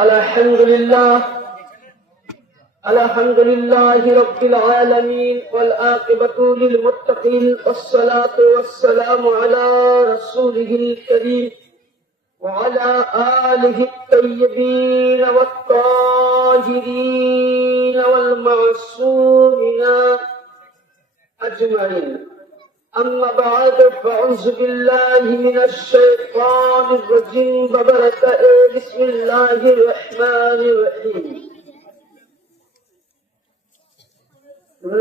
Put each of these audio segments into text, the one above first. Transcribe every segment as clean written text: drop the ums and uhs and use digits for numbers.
الحمد لله رب العالمين والعاقبة للمتقين والصلاة والسلام على رسوله الكريم وعلى آله الطيبين والطاهرين والمعصومين أجمعين. أما بعد فأعوذ بالله من الشيطان الرجيم وبركاته. بسم الله الرحمن الرحيم.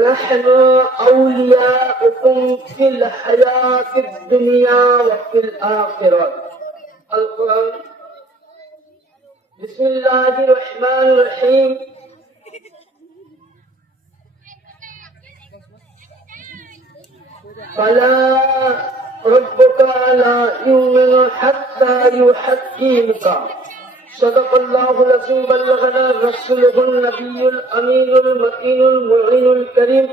نحن أولياؤكم في الحياة الدنيا وفي الآخرة. القرآن. بسم الله الرحمن الرحيم. فلا ربك لا يؤمن حتى يحكمك. صدق الله العظيم. بلغنا رسوله النبي الأمين المكين المعين الكريم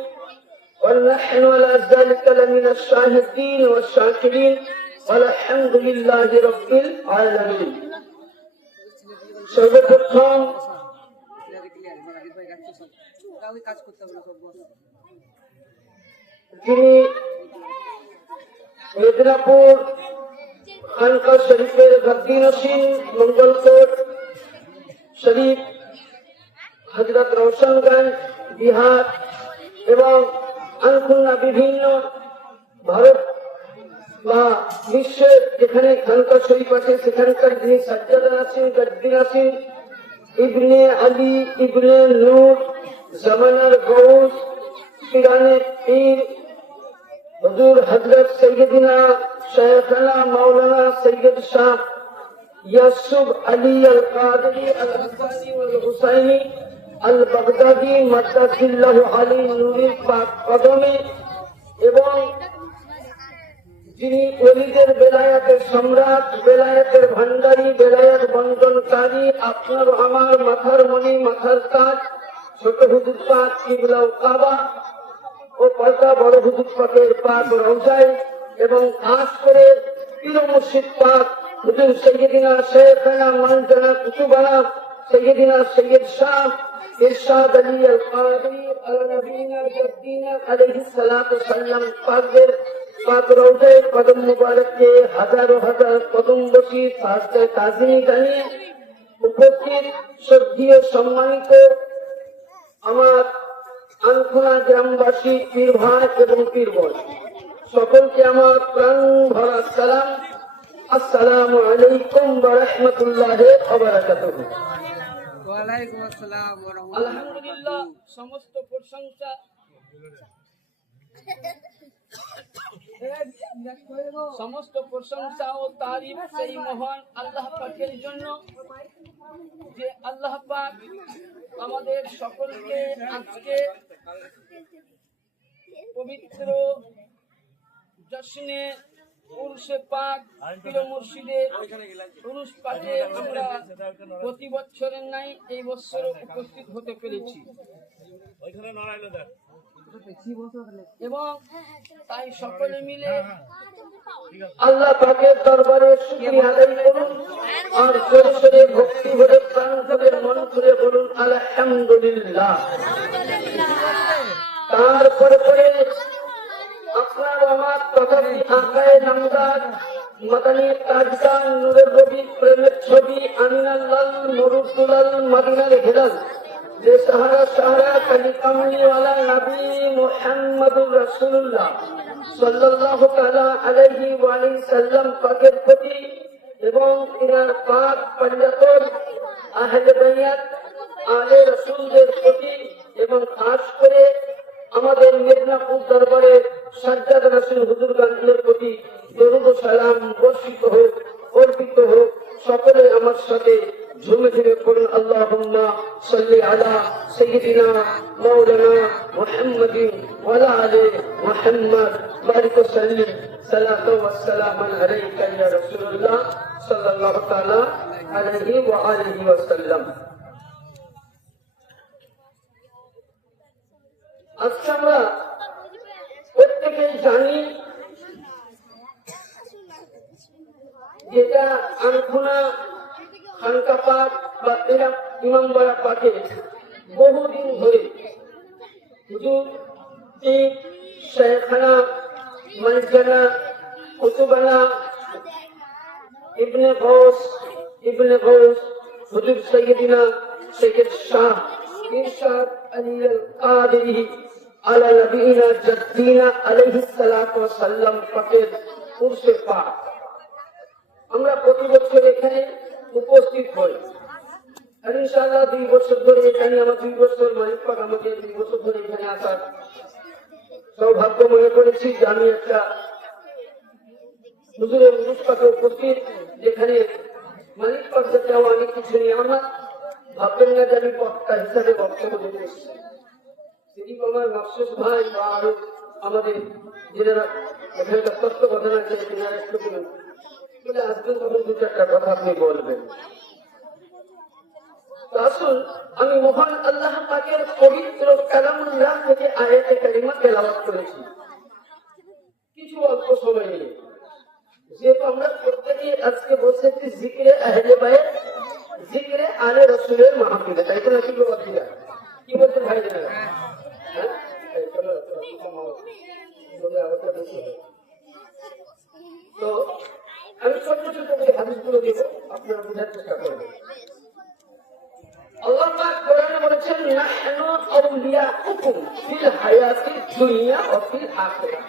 ونحن على ذلك لمن الشاهدين والشاكرين والحمد لله رب العالمين. সর্বপ্রথম যিনি মেদিনীপুর খানকা শরীফের গদ্দিনশীন মঙ্গলকোট শরীফ হযরত রওশনগঞ্জ বিহার এবং আনখুন্না বিভিন্ন ভারত বা বিশ্বের যেখানে খানকা শরীফ আছে সেখানকার যিনি সাজ্জাদান আছেন গদ্দিন আছেন ইবনে আলী ইবনে নূর জামানার গৌস পিরানে পীর হুজুর হযরত সৈয়দিনা শেখনা মাওলানা সৈয়দ শাহ ইয়াসুফ আলী আল কাদরি আল হাসানি ওয়াল হুসাইনি আল বাগদাদি মাদ্দাজিল্লাহু আলী নূরের পাক কদমে এবং যিনি ওলিদের বেলায়েতের সম্রাট বেলায়েতের ভান্ডারী বেলায়েত বন্টনকারী আপনার আমার মাথার মণি মাথার তাজ ছোট হুজুর পাক কিবলা কাবা ও পর্দা বড় হুজুর পাকের পাক রওজায় এবং খাস করে পীর মুর্শিদ পাক হুজুর সৈয়দিনা শেখনা মানজানা কুতুবানা সৈয়দিনা সৈয়দ শাহ ইরশাদ আলী আল কাদরি আলা নবীনা জাদ্দিনা আলাইহিস সালাতু সাল্লাম পাকের পাক রওজায় কদম মুবারককে হাজারো হাজার কদম বসি সাজদায় তাজিমি জানিয়ে উপস্থিত শ্রদ্ধেয় সম্মানিত আমার আনখুনা গ্রামবাসী পীর ভাই এবং পীর বোন সকলকে আমার প্রাণ ভরা সালাম। আসসালামু আলাইকুম ওয়া রাহমাতুল্লাহি ওয়া বারাকাতুহু। ওয়া আলাইকুম আসসালাম ওয়া রাহমাতুল্লাহি। আলহামদুলিল্লাহ সমস্ত প্রশংসা ও তারিফ সেই মহান আল্লাহ পাকের জন্য যে আল্লাহ পাক আমাদের সকলকে আজকে পবিত্র জশ্নে উরুসে পাক পীর মুর্শিদের উরুস পাকে আমরা প্রতি বছরের নাই এই বছর উপস্থিত হতে পেরেছি এবং তাই সকলে মিলে আল্লাহ পাকের দরবারে শুকরিয়া আদায় করুন আর জোরে সোরে ভক্তি ভরে প্রাণ ভরে মন ভরে বলুন আলহামদুলিল্লাহ। তারপরে পরে আপনার আমার তথাপি আকায়ে নামদার মাদানী তাজদান নূরের রবি প্রেমের ছবি আমিনাল্লাল নুরুদ্দুলাল মদিনার হেলাল যে সাহারা সাহারা কালি কামলিওয়ালা নবী মুহাম্মদুর রাসূলুল্লাহ সাল্লাল্লাহু তাআলা আলাইহি ওয়া আলিহি সাল্লাম পাকের প্রতি এবং তিনার পাক পঞ্জাতর আহলে বাইত আলে রাসূলদের প্রতি এবং খাস করে আমাদের মেদিনীপুর দরবারে সাজ্জাদ রাসূল হুজুর গান্ধীর প্রতি দরুদ ও সালাম বর্ষিত হোক অর্পিত হোক। সকলে আমার সাথে ঝুমে ঝুমে পড়ুন আল্লাহুম্মা সাল্লি আলা সাইয়্যিদিনা মাওলানা মুহাম্মাদিন ওয়া আলা আলি মুহাম্মাদ বারিক ওয়া সাল্লিম সালাতু ওয়া সালামান আলাইকা ইয়া রাসূলুল্লাহ সাল্লাল্লাহু তাআলা আলাইহি ওয়া আলিহি ওয়া সাল্লাম। আজকে আমরা প্রত্যেকেই জানি যেটা আনখুনা খানকা পাঠ বা ইমামবাড়া পাঠে বহুদিন ধরে হুজুর পীর, শেখানা, মালিকানা, কুতুবানা, ইবনে গৌস, হুজুর সৈয়দিনা সৈয়দ শাহ ইরশাদ আলী আল কাদেরী আলা নবীনা জাদ্দিনা আলাইহিস সালাতু ওয়াস সালাম পাকের উরসে পাক আমরা প্রতি বছর এখানে উপস্থিত হই। আর ইনশাআল্লাহ 2 বছর ধরে এখানে আমার 2 বছর মালিক পাক আমাকে 2 বছর ধরে এখানে আসার সৌভাগ্য মনে করেছি যে আমি একটা হুজুরের উরুস পাকে উপস্থিত, যেখানে মালিক পাক যাতে অনেক কিছু নিয়ে আমার ভাববেন না যে আমি বক্তা হিসাবে বক্তব্য দিতে এসেছি। সেটি আমার মাকসুদ ভাই বা আরো আমাদের যারা এখানকার তত্ত্বাবধান আছে তিনারা একটু বলে আসবেন, তখন 2-4টা কথা আপনি বলবেন। আসুন আমি মহান আল্লাহ পাকের পবিত্র কালামুল্লাহ থেকে আয়াতে কারিমা তেলাওয়াত করেছি কিছু অল্প সময় নিয়ে, যেহেতু আমরা প্রত্যেকে আজকে বসেছি জিকিরে আহলে বাইত, জিকিরে আলে রাসূলের মাহফিলে, তাই তো নাকি বাবা? কি বলতে ভাই জানেন? হ্যাঁ, তো আমি ছোট ছোট করে হাদিসগুলো দেব, আপনারা বোঝার চেষ্টা করবেন। আল্লাহ পাক কোরআনে বলেছেন নাহনু আউলিয়াউকুম ফিল হায়াতিদ দুনিয়া ওয়া ফিল আখিরাহ,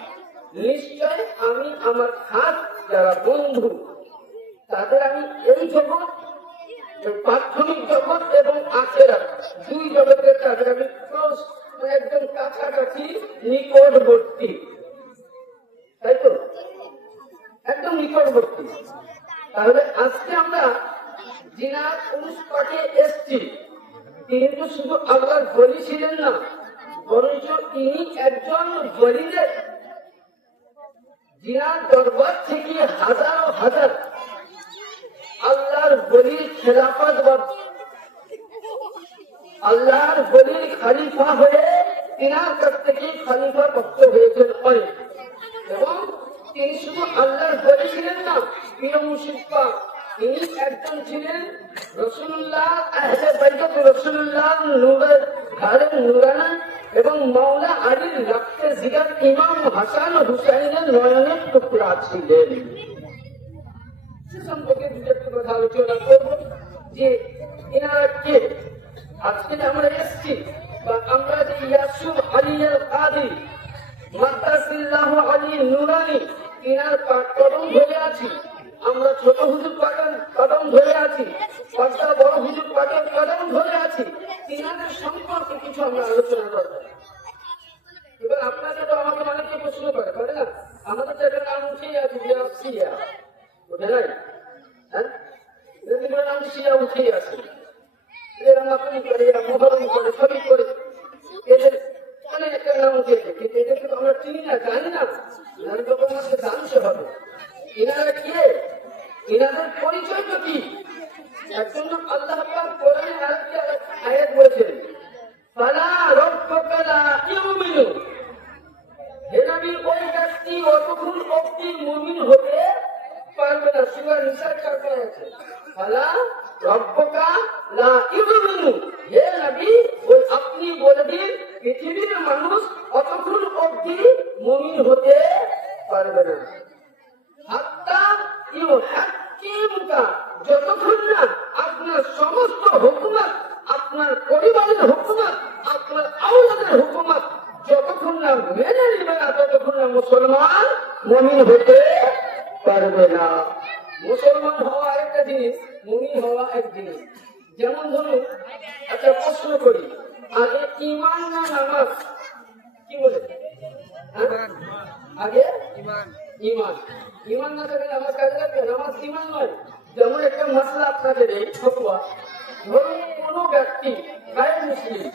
নিশ্চয় আমি আমার খাস যারা বন্ধু তাদের আমি এই জগৎ, প্রাথমিক জগৎ এবং আখিরাত, 2 জগতের তাদের আমি একদম কাছাকাছি নিকটবর্তী, তাই তো একদম নিকটবর্তী। তাহলে আজকে আমরা যিনার উরুস পাকে এসছি, তিনি তো শুধু আল্লাহর ওলি ছিলেন না, বরঞ্চ তিনি একজন ওলিদের যিনার দরবার থেকে হাজারো হাজার আল্লাহর ওলির খেলাফত বা আল্লাহর ওলির খলিফা হয়ে তিনার কাছ থেকে খলিফা প্রাপ্ত হয়েছেন অনেক। এবং তিনি শুধু আল্লাহর ওলি ছিলেন না, প্রিয় মুর্শিদ পাক তিনি একজন ছিলেন রাসূলুল্লাহ আহলে বাইত রাসূলুল্লাহ নূরের ঘরে নূরানা এবং মাওলা আলীর রক্তে জিগার ইমাম হাসান হুসাইনের নয়নের টুকরা ছিলেন। সে সম্পর্কে 2-4টি কথা আলোচনা করব যে এনারা কে। আজকে আমরা এসছি বা আমরা যে ইয়াসুফ আলী আল কাদেরী মাদ্দাসিল্লাহু আলী নূরানী এনার কদম ধরে আছি, আমরা ছোট হুজুর পাকের কদম ধরে আছি, পাঁচটা বড় হুজুর পাকের কদম ধরে আছি, তিনাদের সম্পর্কে কিছু আমরা আলোচনা করব। এবার আপনাকে তো আমাকে অনেকে প্রশ্ন করে না, আমাদের তো একটা নাম উঠেই আছে যে সিয়া, বুঝে নাই? হ্যাঁ, এদের নাম সিয়া উঠেই আছে, এরা মাতমি করে, এরা মোহরম করে, সবই করে, এদের অনেক একটা নাম উঠেছে, কিন্তু এদেরকে তো আমরা চিনি না, জানি না, জানি তো আমাকে জানতে হবে এনারা কে, এনাদের পরিচয় তো কি। একজন আল্লাহ পাক কোরআনে আরেকটি আয়াত বলেছেন ফালা রাব্বুকা লা ইউমিনু, হে নবী ওই ব্যক্তি অতক্ষণ অবধি মুমিন হতে পারবে না। সূরা নিসা 4 আছে ফালা রাব্বুকা লা ইউমিনু, হে নবী ওই আপনি বলে দিন পৃথিবীর মানুষ অতক্ষণ অবধি মুমিন হতে পারবে না। যতক্ষণ না আপনার সমস্ত হুকুমত, আপনার পরিবারের হুকুমত, আপনার আওলাদের হুকুমত যতক্ষণ না মেনে নেবে না, ততক্ষণ না মুসলমান মুমিন হতে পারবে না। মুসলমান হওয়া একটা জিনিস, মুমিন হওয়া এক জিনিস। যেমন ধরুন একটা প্রশ্ন করি, আগে ঈমান না নামাজ? কি বলে? আগে ঈমান। ঈমান না থাকলে নামাজ কাজে লাগবে? নামাজ ঈমান নয়। যেমন একটা মাসলা আপনাদের এই ফতোয়া, ধরুন কোন ব্যক্তি গায়ের মুসলিম,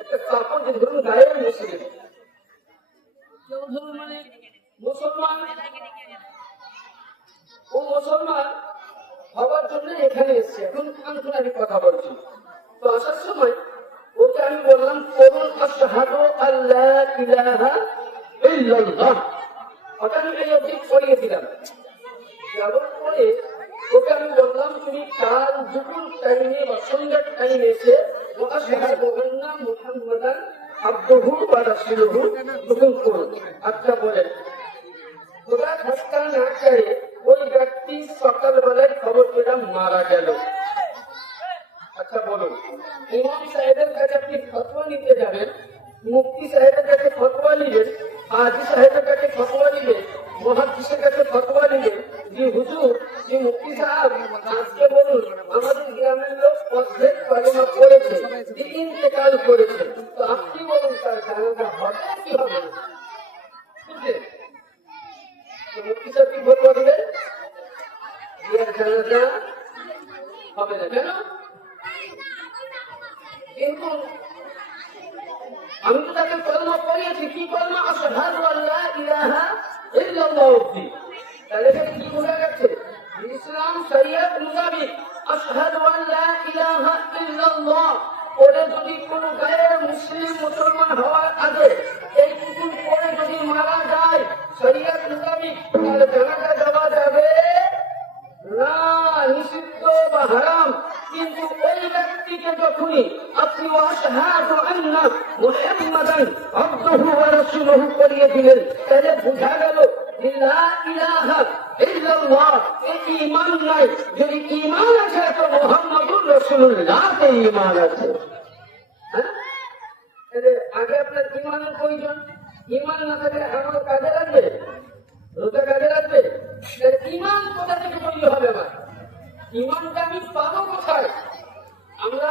একটা কাপড় যে ধরুন গায়ের মুসলিম, যেমন ধরুন মানে মুসলমান, ও মুসলমান হবার জন্য এখানে এসছে, এখন আমি কথা বলছি। তো আসার সময় ওকে আমি বললাম করুন আশহাদু আল্লা ইলাহা ইল্লাল্লাহ, ওটা আমি এই অবধি পড়িয়ে দিলাম। যাওয়ার পরে ও ওকে আমি বললাম তুমি কাল দুপুর টাইমে বা সন্ধ্যার টাইমে এসে ওয়াশহাদু আন্না মুহাম্মাদান আবদুহু ওয়া রাসূলুহু হুকুম করো। আচ্ছা বলেন, ওরা ধাক্কা না করে ওই ব্যক্তি সকালবেলায় খবর পেলাম মারা গেল। আচ্ছা বলুন, ইমাম সাহেবের কাছে আপনি ফতোয়া নিতে যাবেন, মুফতি সাহেবের কাছে ফতোয়া নিলেন, হাজী সাহেবের কাছে ফতোয়া নিলেন, মুহাদ্দিসের কাছে ফতোয়া নিলেন, যে হুজুর, যে মুফতি সাহেব আজকে বলুন আমাদের গ্রামের লোক অর্ধেক কালেমা পড়েছে, যে ইন্তেকাল করেছে, তো আপনি বলুন তার জানাজা হবে কি হবে না? বুঝলেন? তো মুফতি সাহেব কি ফতোয়া দিলেন? এর জানাজা হবে না। কেন? কিন্তু আমি তো তাকে কলমা পড়িয়েছি। কি কলমা? আশহাদু আল্লা ইলাহা ইল্লাল্লাহ। তাহলে সে কি বলে গেছে? ইসলাম শরিয়ত মুতাবিক আশহাদু আল্লা ইলাহা ইল্লাল্লাহ পরে যদি কোনো গায়ের মুসলিম মুসলমান হওয়ার আগে এইটুকু পরে যদি মারা যায় শরিয়ত মুতাবিক, তাহলে জানাজা দেওয়া যাবে না, নিষিদ্ধ বা হারাম। কিন্তু ওই ব্যক্তিকে যখনই আপনি ওয়াশহাদু আন্না মুহাম্মাদান আবদুহু ওয়া রাসূলুহু করিয়ে দিলেন, তাহলে বোঝা গেল লা ইলাহা ইল্লাল্লাহ এই ঈমান নাই। যদি ঈমান আছে তো মুহাম্মাদুর রাসূলুল্লাহতে ঈমান আছে। হ্যাঁ, তাহলে আগে আপনার ঈমানের প্রয়োজন। ঈমান না থাকলে আমার কাজে লাগবে, রোজা কাজে লাগবে। ঈমান কোথা থেকে তৈরি হবে? আমার ঈমানটা আমি পাবো কোথায়? আমরা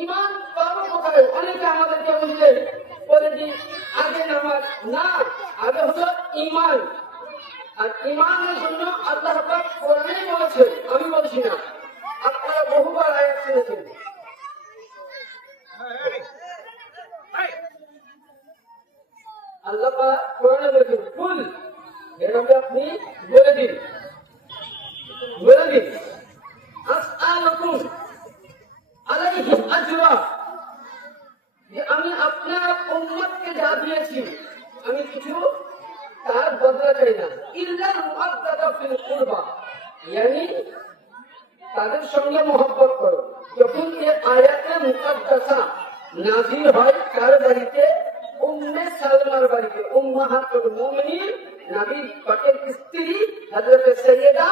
ঈমান পাবো কোথায়? অনেকে আমাদেরকে বুঝলেন বলে যে আগে নামাজ না, আগে হলো ঈমান। আর ঈমানের জন্য আল্লাহ পাক কোরআনে বলেছেন, আমি বলছি না, আপনারা বহুবার আয়াত শুনেছেন। আল্লাহ পাক কোরআনে বলেছেন কুল, এভাবে আপনি বলে দিন, বলে দিন আসআলুকুম আলাইহি আজরা, যে আমি আপনার উম্মতকে যা দিয়েছি আমি কিছু তার বদলা চাই না। ইল্লা মুআদ্দাদা ফিল কুরবা, ইয়ানি তাদের সঙ্গে মহব্বত করো। যখন এই আয়াতে মুকাদ্দাসা নাযিল হয় কার বাড়িতে? উম্মে সালমার বাড়িতে। উম্মাহাতুল মুমিনিন নবী পাকের স্ত্রী হযরত সাইয়্যিদা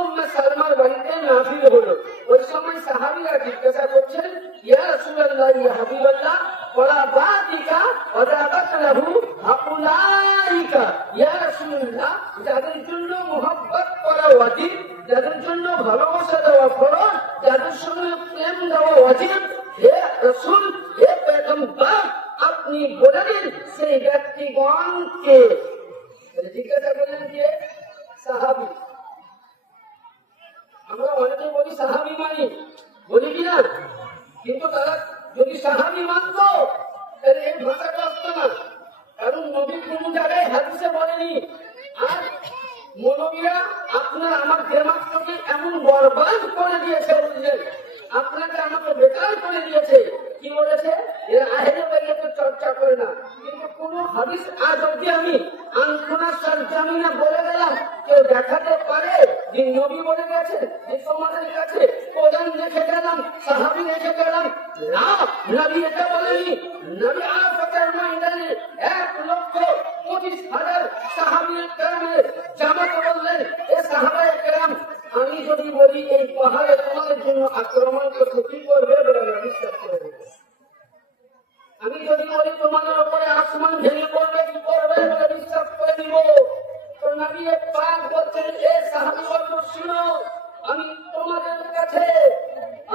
উম্মে সালমার বাড়িতে নাযিল হলো। ওই সময় সাহাবীরা জিজ্ঞাসা করছেন, ইয়া রাসূলুল্লাহ, ইয়া হাবিবাল্লাহ, ওয়ালাবাতিকা ওয়াদাবাত লাহু হাকুলাইকা। ইয়া রাসূলুল্লাহ, যাদের জন্য মুহাব্বত করা ওয়াজিব, যাদের জন্য ভালোবাসা দেওয়া ফরজ, যাদের সঙ্গে প্রেম দেওয়া ওয়াজিব, হে রাসূল, হে পয়গম্বর, আপনি বলে দিন সেই ব্যক্তিগণকে। জিজ্ঞাসা করলেন যে সাহাবী। আমরা অনেকে বলি সাহাবী মানি, বলি কিনা? কিন্তু তারা যদি সাহাবী মানত তাহলে এই ভাষাটা আসতো না। কারণ নবী কোন জায়গায় হাদিসে বলেনি। আর মৌলবীরা আপনার আমার দেমাগটাকে এমন বরবাদ করে দিয়েছে, বুঝলেন, আপনাকে আমাকে বেকার করে দিয়েছে। কি বলেছে? এরা আহেরে বাইরে চর্চা করে না। কিন্তু কোন হাদিস আজ অব্দি আমি আনখোনা সরজামিনে বলে গেলাম, কেউ দেখাতে পারে যে নবী বলে গেছে, যে সমাজের কাছে কোরআন রেখে গেলাম, সাহাবী রেখে গেলাম? না, নবী এটা বলেনি। নবী আরাফাতের ময়দানে 1,25,000 সাহাবীর কেরামের জামাতে বললেন, এ সাহাবায়ে কেরাম, আমি যদি বলি এই পাহাড়ে তোমাদের জন্য আক্রমণ করতে কি করবে বলে বিশ্বাস করে দেবে। আমি যদি বলি তোমাদের উপরে আসমান ভেঙে পড়বে কি করবে বলে বিশ্বাস করে দিব। তো নবী পাক বলছেন, এ সাহাবীগণ শুনো, আমি তোমাদের কাছে,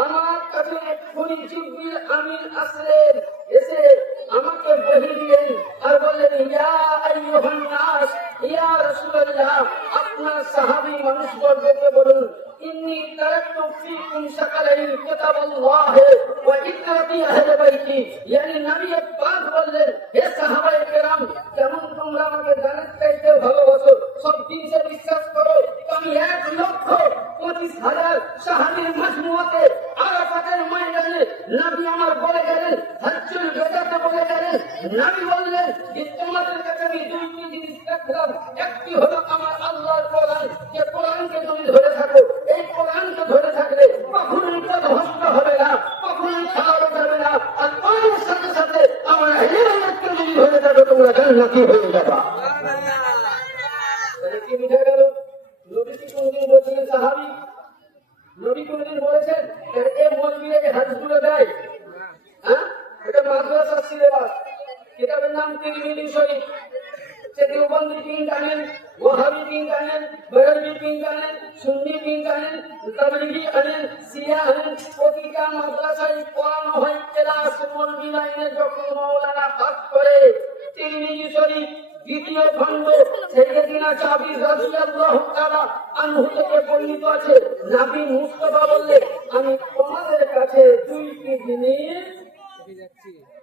আমার কাছে এক্ষুনি জিবরিল আমিন আসলেন, এসে আমাকে বহি দিলেন আর বললেন, ইয়া আইয়ুহান নাস, ইয়া রাসূলুল্লাহ, আপনার সাহাবী মানুষগণকে বলুন, ইন্নী তারাকতু ফীকুম শাকালাইন কিতাবাল্লাহ ওয়া ইত্রাতি আহলে বাইতি। ইয়ানি নবী পাক বললেন, হে সাহাবায়ে কেরাম, যেমন তোমরা আমাকে জান্নাত চাইতে ভালোবাসো, সব জিনিসে বিশ্বাস করো, আমি 1,25,000 সাহাবীর মজমুয়াতে আরাফাতের ময়দানে নবী আমার বলে গেলেন, হজ্জুল বেদাতে বলে গেলেন, নবী বললেন যে তোমাদের কাছে আমি দুইটি জিনিস রাখলাম, একটি হলো আমার আল্লাহর কোরআন, যে কোরআনকে তুমি ধরে থাকো, এই নবী কোনদিন বলেছেন এ মৌলবীরা হাদিসগুলো দেয়? হ্যাঁ, এটা মাদ্রাসা সিলেবাস। কিতাবের নাম তিরমিজি শরীফ। সে দেওবন্দি পীর জানেন, ওয়াহাবি পীর জানেন, বেরেলভি পীর জানেন, সুন্নি পীর জানেন, তাবলিগি আনেন, শিয়া আনেন, প্রতিটা মাদ্রাসায় পড়ানো হয় ক্লাস। মৌলবী লাইনে যখন মাওলানা পাঠ করে তিরমিজি শরীফ দ্বিতীয় খণ্ড সাইয়েদিনা জাবির রাদিয়াল্লাহু তাআলা আনহু থেকে বর্ণিত আছে, নবী মুস্তাফা বললেন, আমি তোমাদের কাছে দুইটি জিনিস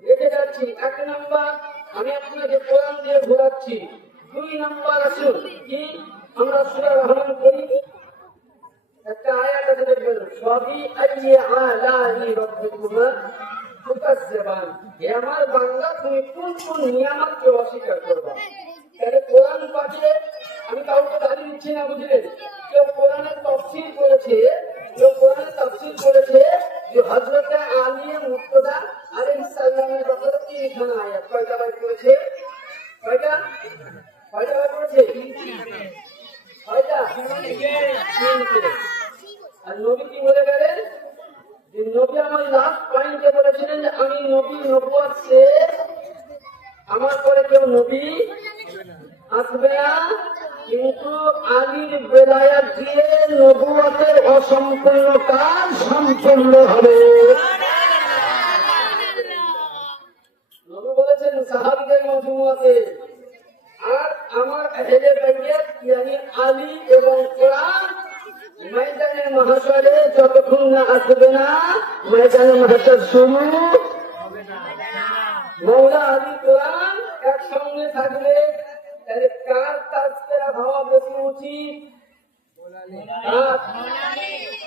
রেখে যাচ্ছি। এক নাম্বার, আমি আপনাকে কোরআন দিয়ে ঘোরাচ্ছি। দুই নাম্বার আসুন কি আমরা সূরা রহমান করি, একটা আয়াত আছে দেখবেন, সবই আইয়ে আলাই রাব্বিকুমা তুকাজ্জিবান। হে আমার বান্দা, তুমি কোন কোন নিয়ামতকে অস্বীকার করবা? তাহলে কোরআন পাঠে আমি কাউকে গালি দিচ্ছি না, বুঝলেন? কেউ কোরআনের তাফসীর করেছে, কেউ কোরআনের তাফসীর করেছে যে হযরত আলী মুর্তজা আলাইহিস সালামের ব্যাপারে তিনখানা আয়াত। কয়টা বার করেছে? কয়টা বার করেছে? কয়টা? তিনটে। আর নবী কি বলে গেলেন? যে নবী আমার লাস্ট পয়েন্টে বলেছিলেন যে আমি নবী, নবুয়ত শেষ, আমার পরে কেউ নবী আসবে না, কিন্তু আলীর বেলায়াত দিয়ে নবুয়তের অসম্পূর্ণ কাজ সম্পূর্ণ হবে। নবী বলেছেন সাহাবীদের মজমুয়াতে, আর আমার আহলে বাইত ইয়ানি আলী এবং কোরআন ময়দানে মাহশরে যতক্ষণ না আসবে না, ময়দানে মাহশর শুরু হবে না। মওলা আলী কোরআন একসঙ্গে থাকবে, তাহলে কার তাজকিরা হওয়া বেশি উচিত?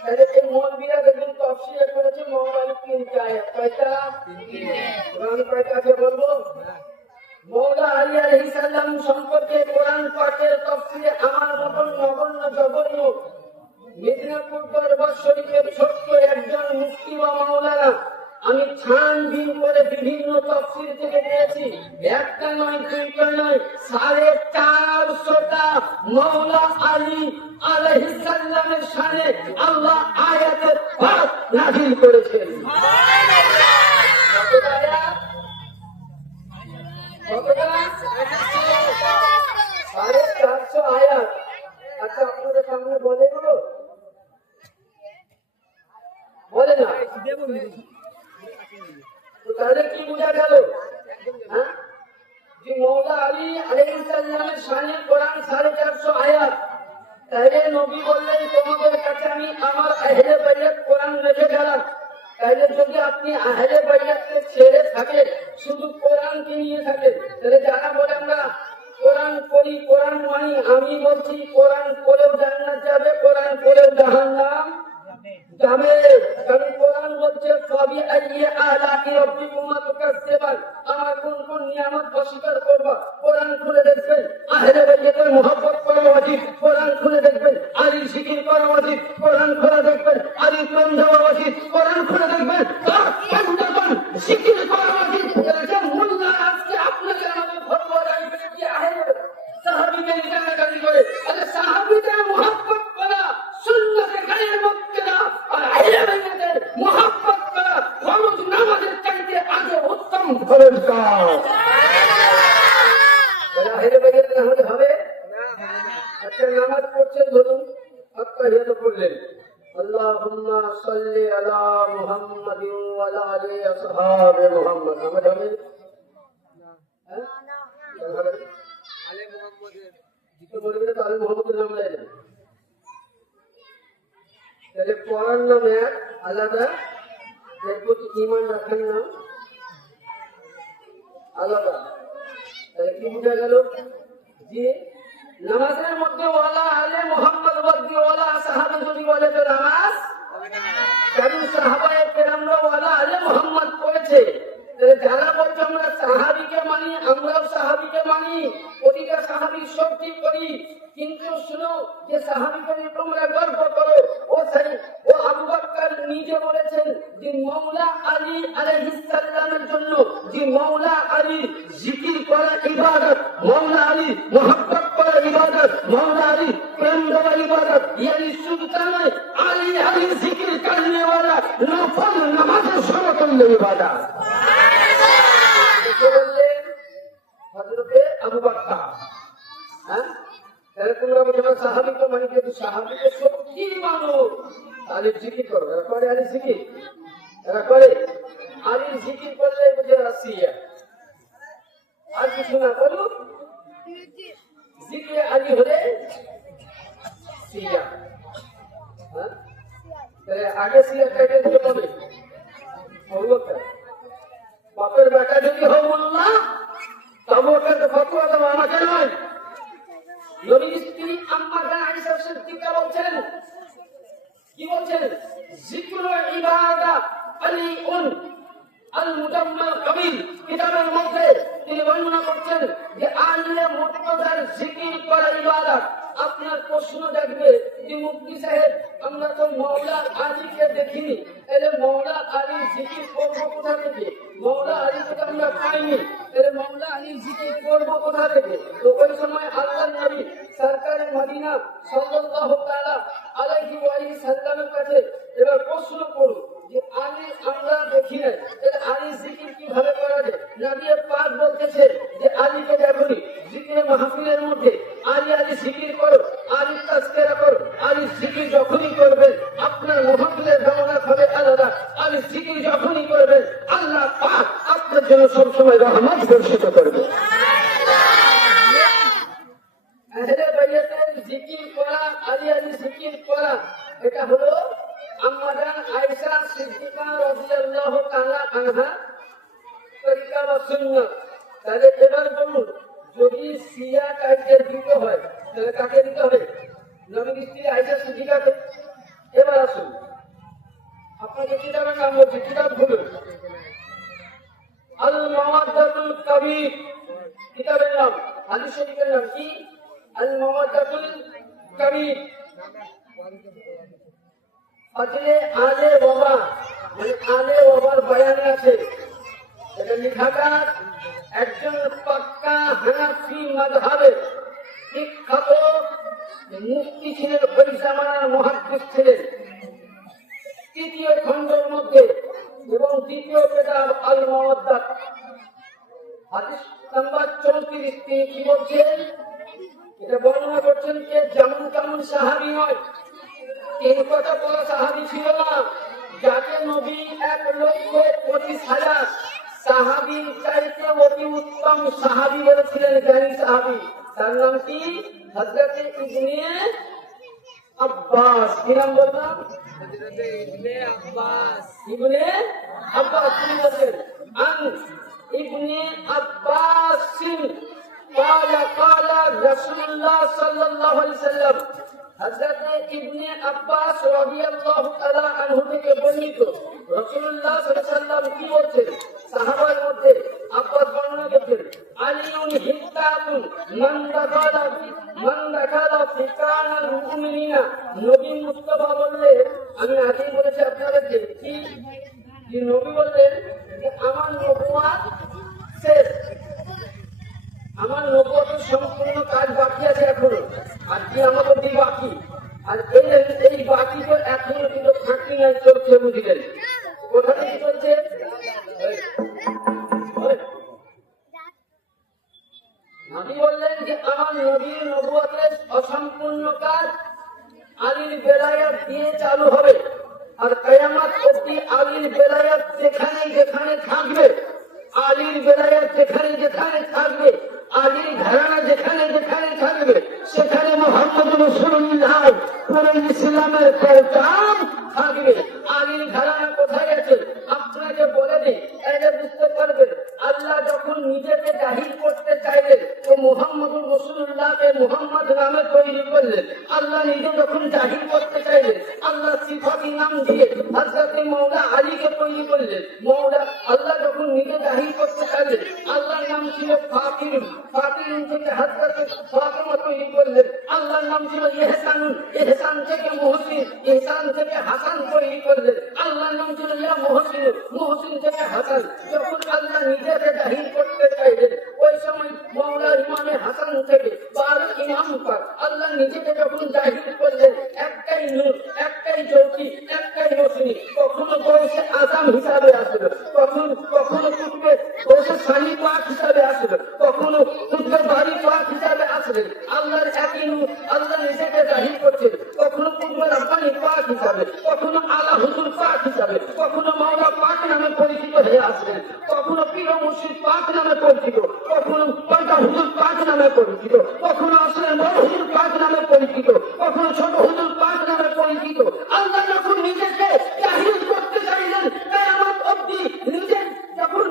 তাহলে এই মৌলবীরা দেখুন তাফসীর করেছে মওলা আলী তিনটা আয়াত। কয়টা? কোরআন কয়টা আছে বলবো? মওলা আলী আলাইহিস সালাম সম্পর্কে কোরআন পাঠের তাফসীরে আমার মতন নগণ্য জঘন্য মেদিনীপুর দরবার শরীফের ছোট্ট একজন মুফতি বা মাওলানা আমি ছানবিন করে বিভিন্ন তাফসীর থেকে পেয়েছি, একটা নয়, দুইটা নয়, 450টা মওলা আলী আলাইহিস সালামের শানে আল্লাহ আয়াতের পাঠ নাযিল করেছেন। কতটা আয়াত? কতটা? 450 আয়াত। আচ্ছা, আপনাদের সামনে বলে গুলো বলে না, তাহলে কি বোঝা গেল? হ্যাঁ, যে মওলা আলী আলাইহিস সালামের শানে কোরআন 450 আয়াত। তাহলে নবী বললেন তোমাদের কাছে আমি আমার আহলে বাইত কোরআন রেখে গেলাম। তাহলে যদি আপনি আহলে বাইতকে ছেড়ে থাকেন, শুধু কোরআনকে নিয়ে থাকেন, তাহলে যারা বলে আমরা কোরআন পড়ি, কোরআন মানি, আমি বলছি কোরআন পড়েও জান্নাত যাবে, কোরআন পড়েও জাহান্নাম যাবে। কারণ কোরআন বলছে সবই আইয়ে আলাকি রাব্বিকুমা তুকাজ্জিবান, আমার কোন কোন নিয়ামত অস্বীকার করবা? কোরআন খুলে দেখবেন আহলে বাইতের মুহাব্বত করা উচিত, কোরআন খুলে দেখবেন আলীর জিকির করা উচিত, কোরআন খুলে দেখবেন আলীর প্রেম দেওয়া উচিত, কোরআন খুলে দেখবেন তার পঞ্চতন জিকির করা উচিত। এটা মোল্লা আজকে আপনাদের আমাদের ধর্ম রাখবে কি আহলে সাহাবীদের গালাগালি করে? আরে সাহাবীদের মুহাব্বত করা সুন্নতের গায়ের মধ্যে না, আর আহলে বাইতের মুহাব্বত করা ফরজ নামাজের চাইতে আগে উত্তম ফরজ কাজ। আহলে বাইতের নামাজ হবে না। আচ্ছা, নামাজ পড়ছেন, ধরুন আত্তাহিয়াত পড়লেন, আল্লাহুম্মা সাল্লি আলা মুহাম্মাদিন ওয়া আলা আলি আসহাবে মুহাম্মদ, নামাজ হবে না? হ্যাঁ, আলে মুহাম্মদের জিকির বলবে তো আলে মুহাম্মদের নাম নেয় না। তাহলে পড়ার নাম এক আলাদা, এর প্রতি ঈমান রাখার নাম আলাদা। তাহলে কি বোঝা গেল? যে নামাজের মধ্যে ওয়ালা আলে মুহাম্মদ ওয়াদি ওয়ালা সাহাবা যদি বলে তো নামাজ হবে না। কারণ সাহাবায়ে কেরামরা ওয়ালা আলে মুহাম্মদ পড়েছে। তাহলে যারা বলছে আমরা সাহাবীকে মানি, আমরাও সাহাবীকে মানি, প্রতিটা সাহাবীর শক্তি করি, কিন্তু শুনো যে সাহাবীকে নিয়ে তোমরা গর্ব করো, ও আবু বকর নিজে বলেছেন যে মওলা আলী আলাইহিস সালামের জন্য যে মওলা আলী জিকির করা ইবাদত, মওলা আলী মুহাব্বত করা ইবাদত, মওলা আলী প্রেম দেওয়া ইবাদত, ইয়ানি শুধু তা নয়, আলী আলী अली जिक्र करने वाला नफल नमाज समतुल्य इबादत। বললেন হযরতে আবু বকর, হ্যাঁ তাহলে তোমরা বলছো না সাহাবী তো মানে কি সাহাবী তো সত্যি মানুষ, আলী জিকির করো, এরা করে আলী জিকির, এরা করে আলী জিকির করলে বুঝে রাসিয়া আর কিছু না করো জিকির আলী হলে সিয়া, হ্যাঁ তাহলে আগে সিয়া কাটে দিতে হবে আবু বকর। বাপের বেটা যদি হও মোল্লা তবে ওকে ফতোয়া দেবো, আমাকে নয়। নবীর স্ত্রী আম্মা জান আয়েশা সিদ্দিকা বলছেন, কি বলছেন? যিকরু ইবাদা আলিউন আল মুজাম্মাল কাবিল কিতাবের মধ্যে তিনি বর্ণনা করছেন যে আলে মুর্তজার জিকির করা ইবাদত। আপনার প্রশ্ন জাগবে যে মুফতি সাহেব আমরা তো মওলা আলীকে দেখিনি, তাহলে মওলা আলীর জিকির করবো কোথা থেকে? মওলা আলীকে তো আমরা পাইনি, তাহলে মওলা আলীর জিকির করবো কোথা থেকে? তো ওই সময় আল্লাহর নবী সরকারে মদিনা সাল্লাল্লাহু তাআলা আলাইহি ওয়া সাল্লামের কাছে এবার প্রশ্ন করুন যে আলী আমরা দেখি না, তাহলে আলী জিকির কিভাবে করা যায়? নবী পাক বলতেছে যে আলীকে দেখুনি, জিকির মাহফিলের মধ্যে আলী আলী জিকির করো, আলী তাজকিরা করো, আলী জিকির যখনই করবেন আপনার মাহফিলের রওনা হবে আলাদা। আলী জিকির যখনই করবেন আল্লাহ পাক আপনার জন্য সবসময় রহমত বর্ষিত করবে। আহলে বাইতের জিকির করা, আলী আলী জিকির করা, এটা হলো আম্মা জান আয়েশা সিদ্দিকা রাদিয়াল্লাহু তাআলা আনহা তরিকা বা সুন্নাত। তাহলে এবার বলুন, যদি সিয়া কাইদের দিতে হয় তাহলে কাকে দিতে হবে? নবীর স্ত্রী আয়েশা সিদ্দিকাকে। এবার আসুন, আপনাকে কিতাবের নাম বলছি, কিতাব খুলুন, আল মাওয়াদাতুল কাবির কিতাবের নাম, হাদিস শরীফের নাম কি? আল মাওয়াদাতুল কাবির। ফাজলে আলে বাবা মানে আলে বাবার বয়ান আছে, এটা লেখাকার একজন পাক্কা হানাফি মাযহাবের বিখ্যাত মুফতি ছিলেন, ওই জামানার মুহাদ্দিস ছিলেন। তৃতীয় খণ্ডের মধ্যে এবং দ্বিতীয় কিতাব আল মাওয়াদাত হাদিস নাম্বার 34 তিনি কি বলছেন? এটা বর্ণনা করছেন যে যেমন তেমন সাহাবী নয়, তিন কথা বলা সাহাবী ছিল না, যাকে নবী 1,25,000 সাহাবীর চাইতে অতি উত্তম সাহাবী বলেছিলেন, জ্ঞানী সাহাবী। তার নাম কি? হযরত ইবনে আব্বাস। কি নাম বললাম? হযরতে ইবনে আব্বাস। ইবনে আব্বাস তিনি বলেন আন ইবনে আব্বাস قال قال رسول الله صلى الله عليه وسلم। হযরত ইবনে আব্বাস রাদিয়াল্লাহু তাআলা আনহু থেকে বর্ণিত রাসূলুল্লাহ সাল্লাল্লাহু আলাইহি ওয়াসাল্লাম কি বলেছেন? সাহাবার মধ্যে আব্বাস বর্ণনা করছেন, আলিউন হিত্তাতুন মান দাখালা ফিকানাল মুমিনিনা। নবী মুস্তাফা বললেন, আমি আগেই বলেছি আপনাদেরকে কি যে নবী বললেন যে আমার নবুয়ত শেষ, আমার নবুয়তের সম্পূর্ণ কাজ বাকি আছে এখনো, আর কি আমাদের দিন বাকি, আর এই বাকি তো এখনো কিন্তু ফাঁকি নাই, চলছে। বুঝলেন কোথা থেকে চলছে? নবী বললেন যে আমার নবীর নবুয়তের অসম্পূর্ণ কাজ আলীর বেলায়াত দিয়ে চালু হবে, আর কিয়ামত অবধি আলীর বেলায়াত যেখানে যেখানে থাকবে, আলীর বেলায়াত যেখানে যেখানে থাকবে, আলীর ঘরানা যেখানে যেখানে থাকবে, সেখানে মুহাম্মদ রাসূলুল্লাহ পুরো ইসলামের পৌঁছান থাকবে। আলীর ঘরানা কোথায় আছে আপনাকে বলে দিই, এটা বুঝতে পারবেন। আল্লাহ যখন নিজেকে জাহির করতে চাইলেন তো মুহাম্মদুর রাসূলুল্লাহকে মুহাম্মদ নামে তৈরি করলেন। আল্লাহ নিজে যখন জাহির করতে চাইলেন আল্লাহ সিফাতি নাম দিয়ে হযরত মাওলা আলীকে তৈরি করলেন। মাওলা আল্লাহ যখন নিজে জাহির করতে চাইলেন আল্লাহর নাম ছিল ফাতির, ফাতির থেকে হযরত ফাতিমা তৈরি করলেন। আল্লাহর নাম ছিল ইহসানুন, ইহসান থেকে মুহসিন, ইহসান থেকে হাসান তৈরি করলেন। আল্লাহর নাম ছিল ইয়া মুহসিন, মুহসিন থেকে হাসান। যখন আল্লাহ নিজেকে জাহির করতে চাইলেন ওই সময় মাওলা ইমামে হাসান থেকে 12 ইমাম পাক আল্লাহ নিজেকে যখন জাহির করলেন, একটাই নূর, একটাই জ্যোতি, আসেনি, কখনো গৌসে আজম হিসাবে আসবে, কখনো কুতুবে গৌসে সানি পাক হিসাবে আসবে, কখনো কুতুবে বাড়ি পাক হিসাবে আসবে। আল্লাহর একই নূর, আল্লাহ নিজেকে জাহির করছেন, কখনো কুতুবে রব্বানি পাক হিসাবে, কখনো আলা হুজুর পাক হিসাবে, কখনো মাওলা পাক নামে পরিচিত হয়ে আসবেন, কখনো পীর ও মুর্শিদ পাক নামে পরিচিত, কখনো পাল্টা হুজুর পাক নামে পরিচিত, কখনো আসলে বড় হুজুর পাক নামে পরিচিত, কখনো ছোট হুজুর পাক নামে পরিচিত। আল্লাহ যখন নিজেকে জাহির করতে চাইলেন কিয়ামত অবধি, নিজের যখন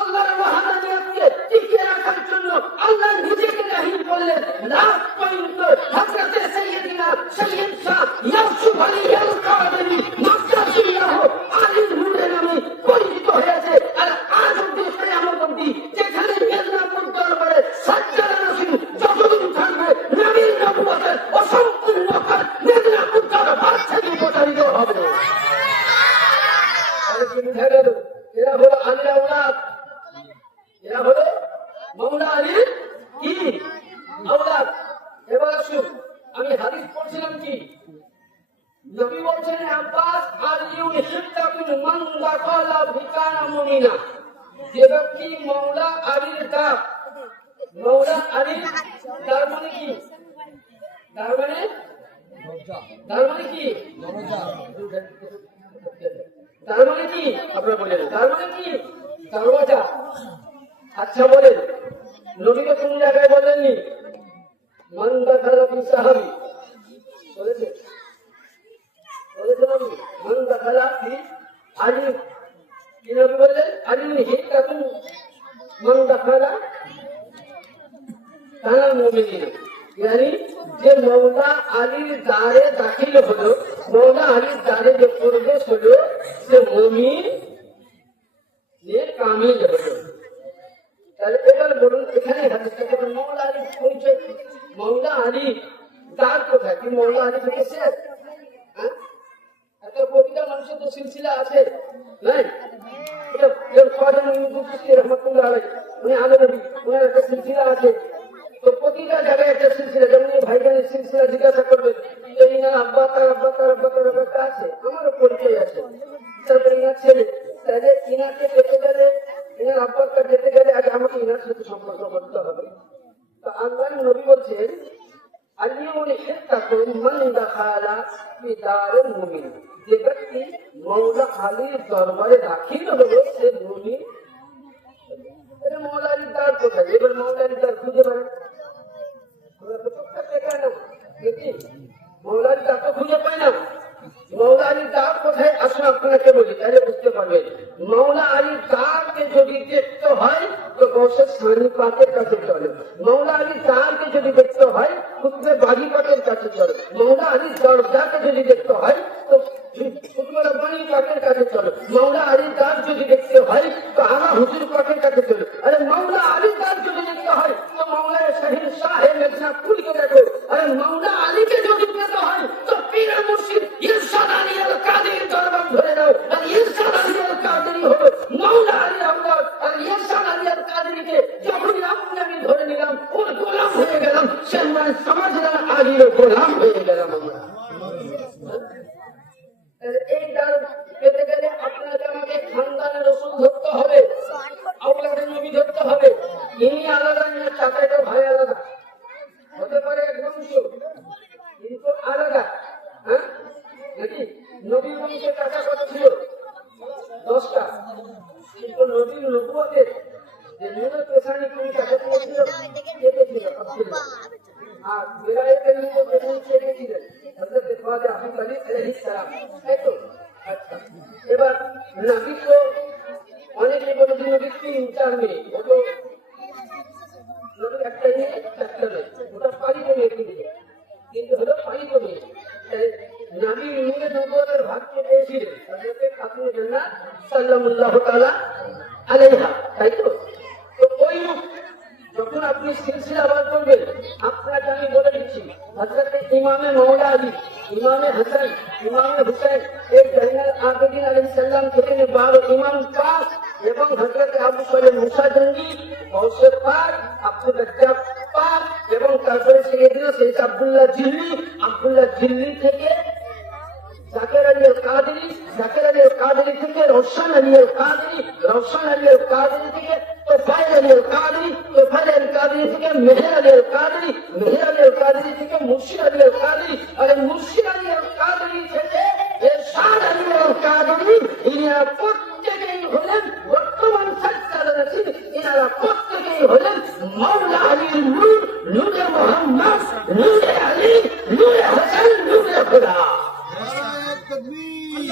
আল্লাহর ওয়াহদানিয়তকে টিকিয়ে রাখার জন্য আল্লাহ নিজেকে জাহির করলেন, লাস্ট পর্যন্ত হযরতে সাইয়্যিদিনা সাইয়্যিদ শাহ ইউসুফ আলী আল কাদেরী মাক্কাতুল্লাহ আলীর নূরে নামে পরিচিত হয়েছে। আর আজ অবধি কিয়ামত অবধি যেখানে মেদিনীপুর দরবারে সাজ্জাদ নসিব যতদিন থাকবে, নবীর নবুয়তের অসম্পূর্ণ কাজ মেদিনীপুর দরবার থেকে প্রচারিত হবে। এরা হলো আলীর আওলাদ, এরা হলো মাওলা আলীর কি আওলাদ। এবার আসুন, আমি হাদিস পড়ছিলাম কি নবী বলছেন, আব্বাস আলিউল হিত্তাকুল মান দাখালা বিকানা মুমিনা। যে ব্যক্তি মাওলা আলীর দার, মাওলা আলীর দার মানে কি? দার মানে কি? তার মানে কি? আপনারা বলেন তার মানে কি? দরওয়াজা। আচ্ছা বলেন, নবী তো কোন জায়গায় বলেননি মান দাখালা ফি সাহাবি, বলেছেন? বলেছেন নবী মান দাখালা ফি আলী, কি নবী বললেন? আলী হিত্তাকুল মান দাখালা কানা মুমিনিন। यानी যে মৌলা আলীর দ্বারে দাখিল হলো, মৌলা আলীর দ্বারে যে প্রবেশ হলো, সে মুমিন নে কামিল হলো। তাহলে এবার বলুন, এখানে হাদিসটা বলুন মৌলা আলী পরিচয়, মৌলা আলী দ্বার কোথায়? কি মৌলা আলী থেকে শেষ? হ্যাঁ, একটা প্রতিটা মানুষের তো সিলসিলা আছে, নাই? এটা খাজা মঈনুদ্দিন চিশতি রাহমাতুল্লাহ আলাইহি, উনি আলে নবী, উনার একটা সিলসিলা আছে। তো প্রতিটা জায়গায় একটা সিলসিলা, যেমন ভাইজানের সিলসিলা জিজ্ঞাসা করবে যে ইনার আব্বা তার আব্বা তার আব্বা তার আব্বা আছে, আমারও পরিচয় আছে, তারপরে ইনার ছেলে, তাহলে ইনাকে পেতে গেলে, ইনার আব্বার কাছে যেতে গেলে আগে আমাকে ইনার সাথে সম্পর্ক করতে হবে। তো আল্লাহর নবী বলছেন আলিউল হিত্তাকুল মান দাখালা ফি দারিল মুমিন। যে ব্যক্তি মাওলা আলীর দরবারে দাখিল হলো, সে মুমিন। এটা মাওলা আলীর দ্বার কোথায়? এবার মাওলা আলীর দ্বার খুঁজে পাবেন, মৌলা আলীর দ্বার তো খুঁজে পায় না। মৌলা আলীর দ্বার কোথায়? আসুন আপনাকে বলি, তাহলে বুঝতে পারবেন। মৌলা আলীর দ্বারকে যদি দেখতে হয় তো গৌসে সানি পাকের কাছে চলে। মৌলা আলীর দ্বারকে যদি দেখতে হয় কুতুবে বাড়ি পাকের কাছে চলে। মৌলা আলীর দরজাকে যদি দেখতে হয় তো কুতুবে রব্বানি পাকের কাছে চলে। মৌলা আলীর দ্বার যদি দেখতে হয় তো আলা হুজুর পাকের কাছে চলে। আরে মৌলা আলীর দ্বার যদি দেখতে হয় তো মৌলা শাহিন শাহে মেদিনীপুরকে দেখো। আরে মৌলা আলীকে যদি পেতে হয় তো পীর মুর্শিদ ইরশাদ আলী আল কাদেরীর দরবার ধরে নাও। আর ইরশাদ আলী আল কাদেরী হলো মৌলা আলীর আওলাদ। আর ইরশাদ আলী আল কাদেরীকে যখনই আমি ধরে নিলাম, ওর গোলাম হয়ে গেলাম, সে মানে সমাজের আলীর গোলাম হয়ে গেলাম আমরা। এই দ্বার পেতে গেলে আপনাকে আমাকে খানদানের রসুল ধরতে হবে, আওলাদের নবী ধরতে হবে। ইনি আলাদা, চাচাটা ভাই আলাদা হতে পারে, এক বংশ কিন্তু আলাদা। হ্যাঁ নাকি? নবীর বংশের চাচা কত ছিল? 10টা। কিন্তু নবীর নবুয়তের যে নূরে পেশানি কোন চাচা ছিল, কেটেছিল আব্দুল্লাহ। আর বিরায়েতের নূরে পেশানি কেটেছিলেন হযরত খাজা আব্দুল আলিম আলাইহিস সালাম, তাই তো? আচ্ছা, এবার নবী তো অনেকে বলে যে নবী 3-4 মেয়ে, ও তো নবীর একটা মেয়ে, একটা মেয়ে, ওটা পারি তো মেয়ে কিন্তু হলো পারি তো মেয়ে। নবী নূরে নবুয়তের ভাগকে পেয়েছিলেন হযরত খাতুনে জান্নাত সাল্লাল্লাহু তাআলা আলাইহা, তাই তো? তো ওই যখন আপনি সিলসিলা বার করবেন, আপনাকে আমি বলে দিচ্ছি হযরত ইমামে মাওলা আলী, ইমামে হাসান, ইমামে হুসাইন, এই জাইনুল আবেদিন আলাইহিস সালাম থেকে 12 ইমাম পাক এবং হযরত আবু সালেহ মুসা জঙ্গি, গৌসে পাক, আব্দুল রাজ্জাক পাক এবং তারপরে সাইয়েদনা সৈয়দ আব্দুল্লাহ জিল্লি, আব্দুল্লাহ জিল্লি থেকে জাকের আলী আল কাদেরী রওশন আলী আল কাদরি, রওশন আলী আল কাদরি থেকে তোফায়েল আলী আল কাদরি, তোফায়েল আলী কাদরি থেকে মেহের আলী আল কাদরি, মেহের আলী আল কাদরি থেকে মুর্শিদ আলী আল কাদরি, আর মুর্শিদ আলী আল কাদরি থেকে এরশাদ আলী আল কাদরি। ইনারা প্রত্যেকেই হলেন বর্তমান সরকারের আছেন, ইনারা প্রত্যেকেই হলেন মাওলা আলীর নূর, নূরে মোহাম্মদ, নূরে আলী, নূরে হাসান, নূরে খুদা। नारे तकबीर,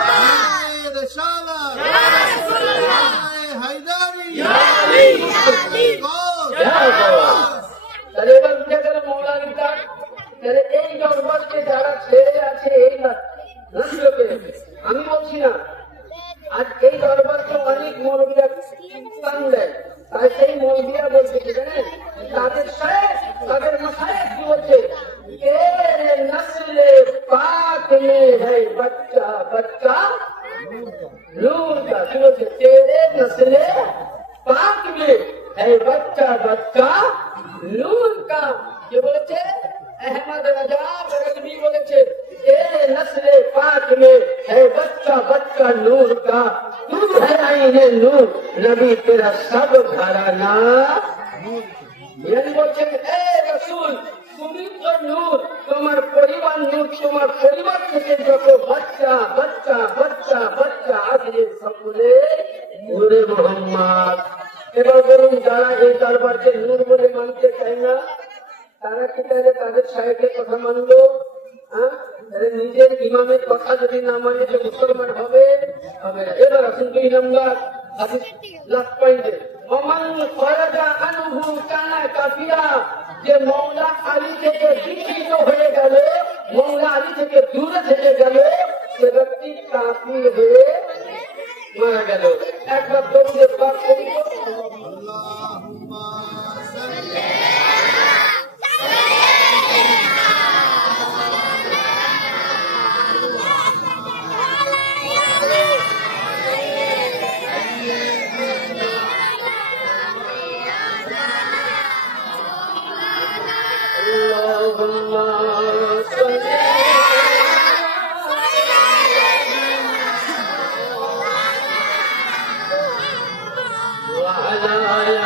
नारे रिसालत, नारे हैदरी, नारे गौस। তাহলে এবার উঠে গেল মৌলানা কাজ। তাহলে এই দরবারকে যারা ছেড়ে আছে এই নাচলোকে, আমি বলছি না, আজ এই দরবারকে অনেক মৌলবীরা স্থান দেয়, তাই সেই মৌলবীরা বলছে কি জানেন, তাদের সাহেব, তাদের মাসায়েখ কি বলছে, তেরে নসলে পাক মে হ্যায় বাচ্চা বাচ্চা নূর का, কি বলছে, তেরে নসলে পাক মে হ্যায় বাচ্চা বাচ্চা নূর का। ये বলেছে अहमद रजा बरगवी বলেছে, तेरे नस्ले पाक में है बच्चा बच्चा नूर का, तू है आईने नूर, नबी तेरा सब घराना। বলছেন এ রাসূল, তুমি তো নূর, তোমার পরিবার নূর, তোমার পরিবার থেকে যত বাচ্চা বাচ্চা বাচ্চা বাচ্চা আছে সকলে নূরে মোহাম্মদ। এবার বলুন, যারা এই দরবারকে নূর বলে মানতে চায় না, তারা কি তাহলে তাদের সাহেবের কথা মানলো? হ্যাঁ, নিজের ইমামের কথা যদি না মানে তো মুসলমান হবে হবে না। এবার আসুন 2 নম্বর হাদিস, লাস্ট পয়েন্টে, ওমান ফারাজা আনহু কানা কাফিরা, যে মওলা আলী থেকে বিচ্ছিন্ন হয়ে গেল, মওলা আলী থেকে দূরে থেকে গেল, সে ব্যক্তি কাফির হয়ে মারা গেল। একবার দরুদ পাক করি তো। अल्लाहुम्मा सल्ली اللهم صل وعلى آل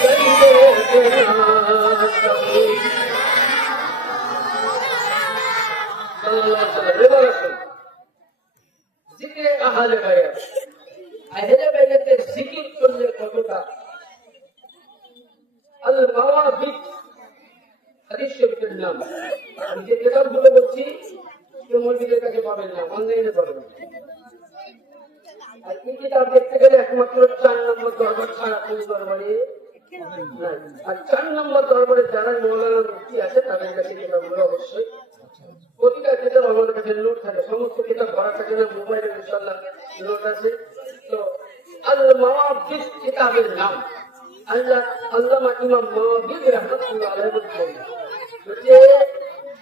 سيدنا জিকিরে আহলে বায়াত, আহলে বায়াতের জিকির করলে কতটা আল মাওয়াবিদ হাদিস শরীফের নাম। আমি যে কিতাবগুলো বলছি কেউ মসজিদের কাছে পাবেন না, অনলাইনে পাবেন। আর এই কিতাব দেখতে গেলে একমাত্র 4 নম্বর দরবার ছাড়া কোন দরবারে নাই। আর 4 নম্বর দরবারে যারা মৌলানা মুফতি আছে তাদের কাছে কিতাবগুলো অবশ্যই, প্রতিটা কিতাব আমাদের কাছে নোট থাকে, সমস্ত কিতাব ভরা থাকে না, মোবাইলে ইনশাআল্লাহ নোট আছে। তো আল মাওয়াবিদ কিতাবের নাম। আল্লামা ইমাম মাওয়াবিদ রাহমাতুল্লাহ আলাইহি বলেন যে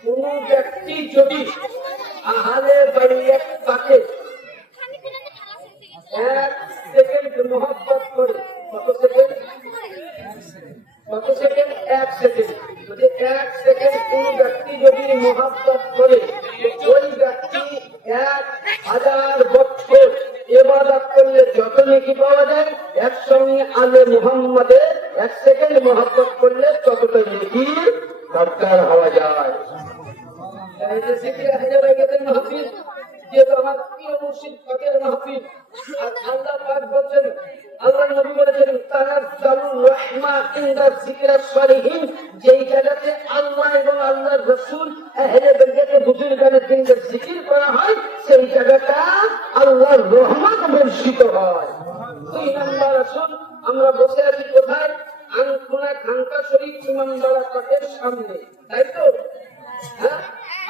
কোন ব্যক্তি যদি আহলে বায়াত তাকে 1 সেকেন্ড মহব্বত করে, কত সেকেন্ড? কত সেকেন্ড? 1 সেকেন্ড। যদি 1 সেকেন্ড কোন ব্যক্তি যদি মহব্বত করে, ওই ব্যক্তি 1000 বছর ইবাদত করলে যত নেকি পাওয়া যায়, একসঙ্গে আলে মুহাম্মাদের 1 সেকেন্ড মহব্বত করলে ততটা নেকি দরকার হওয়া যায়। এই যে জিকির আহলে বায়াতের মাহফিল, যেহেতু আমার প্রিয় মুর্শিদ পাকের মাহফিল, আর আল্লাহ পাক বলেন, আল্লাহ নবী বলেছেন তানাজ্জালুর রাহমা ইনদা যিকরাস সালিহিন, যেই জায়গাতে আল্লাহ এবং আল্লাহর রাসূল আহলে বায়াতের বুজুর্গানের দিনের জিকির করা হয়, সেই জায়গাটা আল্লাহর রহমত বর্ষিত হয়। 2 নম্বর আসুন, আমরা বসে আছি কোথায়? আনখোনা খানকা শরীফ ইমামবাড়া পাকের সামনে, তাই তো? হ্যাঁ,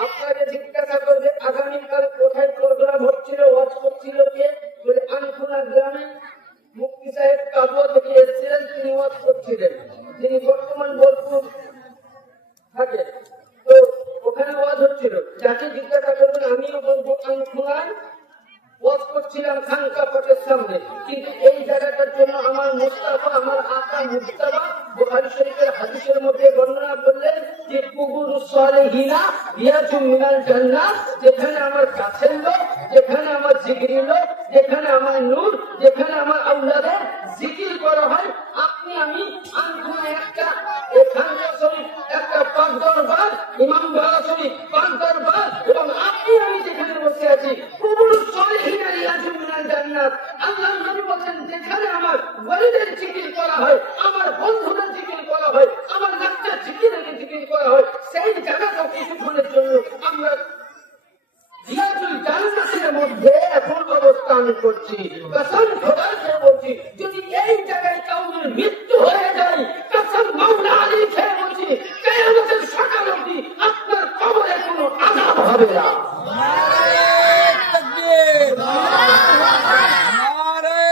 আপনাকে জিজ্ঞাসা করবে আগামীকাল কোথায় প্রোগ্রাম হচ্ছিল, ওয়াজ করছিল কে? বলে আনখোনা গ্রামে মুফতি সাহেব কাবুয়া থেকে এসেছিলেন, তিনি ওয়াজ করছিলেন, যিনি বর্তমান বোলপুর থাকে। তো ওখানে ওয়াজ হচ্ছিল, যাকে জিজ্ঞাসা করবেন আমিও বলবো আনখোনায় ওয়াজ করছিলাম খানকা পাকের সামনে। কিন্তু এই জায়গাটার জন্য আমার মুস্তাফা, আমার আকা মুস্তাফা বুখারী শরীফের হাদিসের মধ্যে বর্ণনা করলেন যে কুবুরুস সালিহিনা ইয়াতুম মিনাল জান্নাহ, যেখানে আমার কাছের লোক, যেখানে আমার জিকির হলো, যেখানে আমার নূর, যেখানে আমার আউলাদের জিকির করা হয়। আপনি আমি আনকুনে একটা এখানে শরীফ, একটা পাক দরবার, ইমাম বাড়া শরীফ পাক দরবার, এবং আপনি আমি যেখানে বসে আছি কুবুর সলিহিনা রিয়াজুম মিনাল জান্নাত। আল্লাহর নবী বলেন, যেখানে আমার ওয়ালিদের জিকির করা হয়, আমার বন্ধুদের জিকির করা হয়, আমার লাক্কার জিকিরের জিকির করা হয়, সেই জায়গাটা কিছুক্ষণের জন্য আমরা রিয়াজুল জান্নাতের মধ্যে এখন অবস্থান করছি। কসম খোদার খেয়ে বলছি, যদি এই জায়গায় কাউর মৃত্যু হয়ে যায়, কসম মাওলা আলী খেয়ে বলছি, কিয়ামতের সকাল অবধি আপনার কবরে কোনো আযাব হবে না। তাকবীর, নারে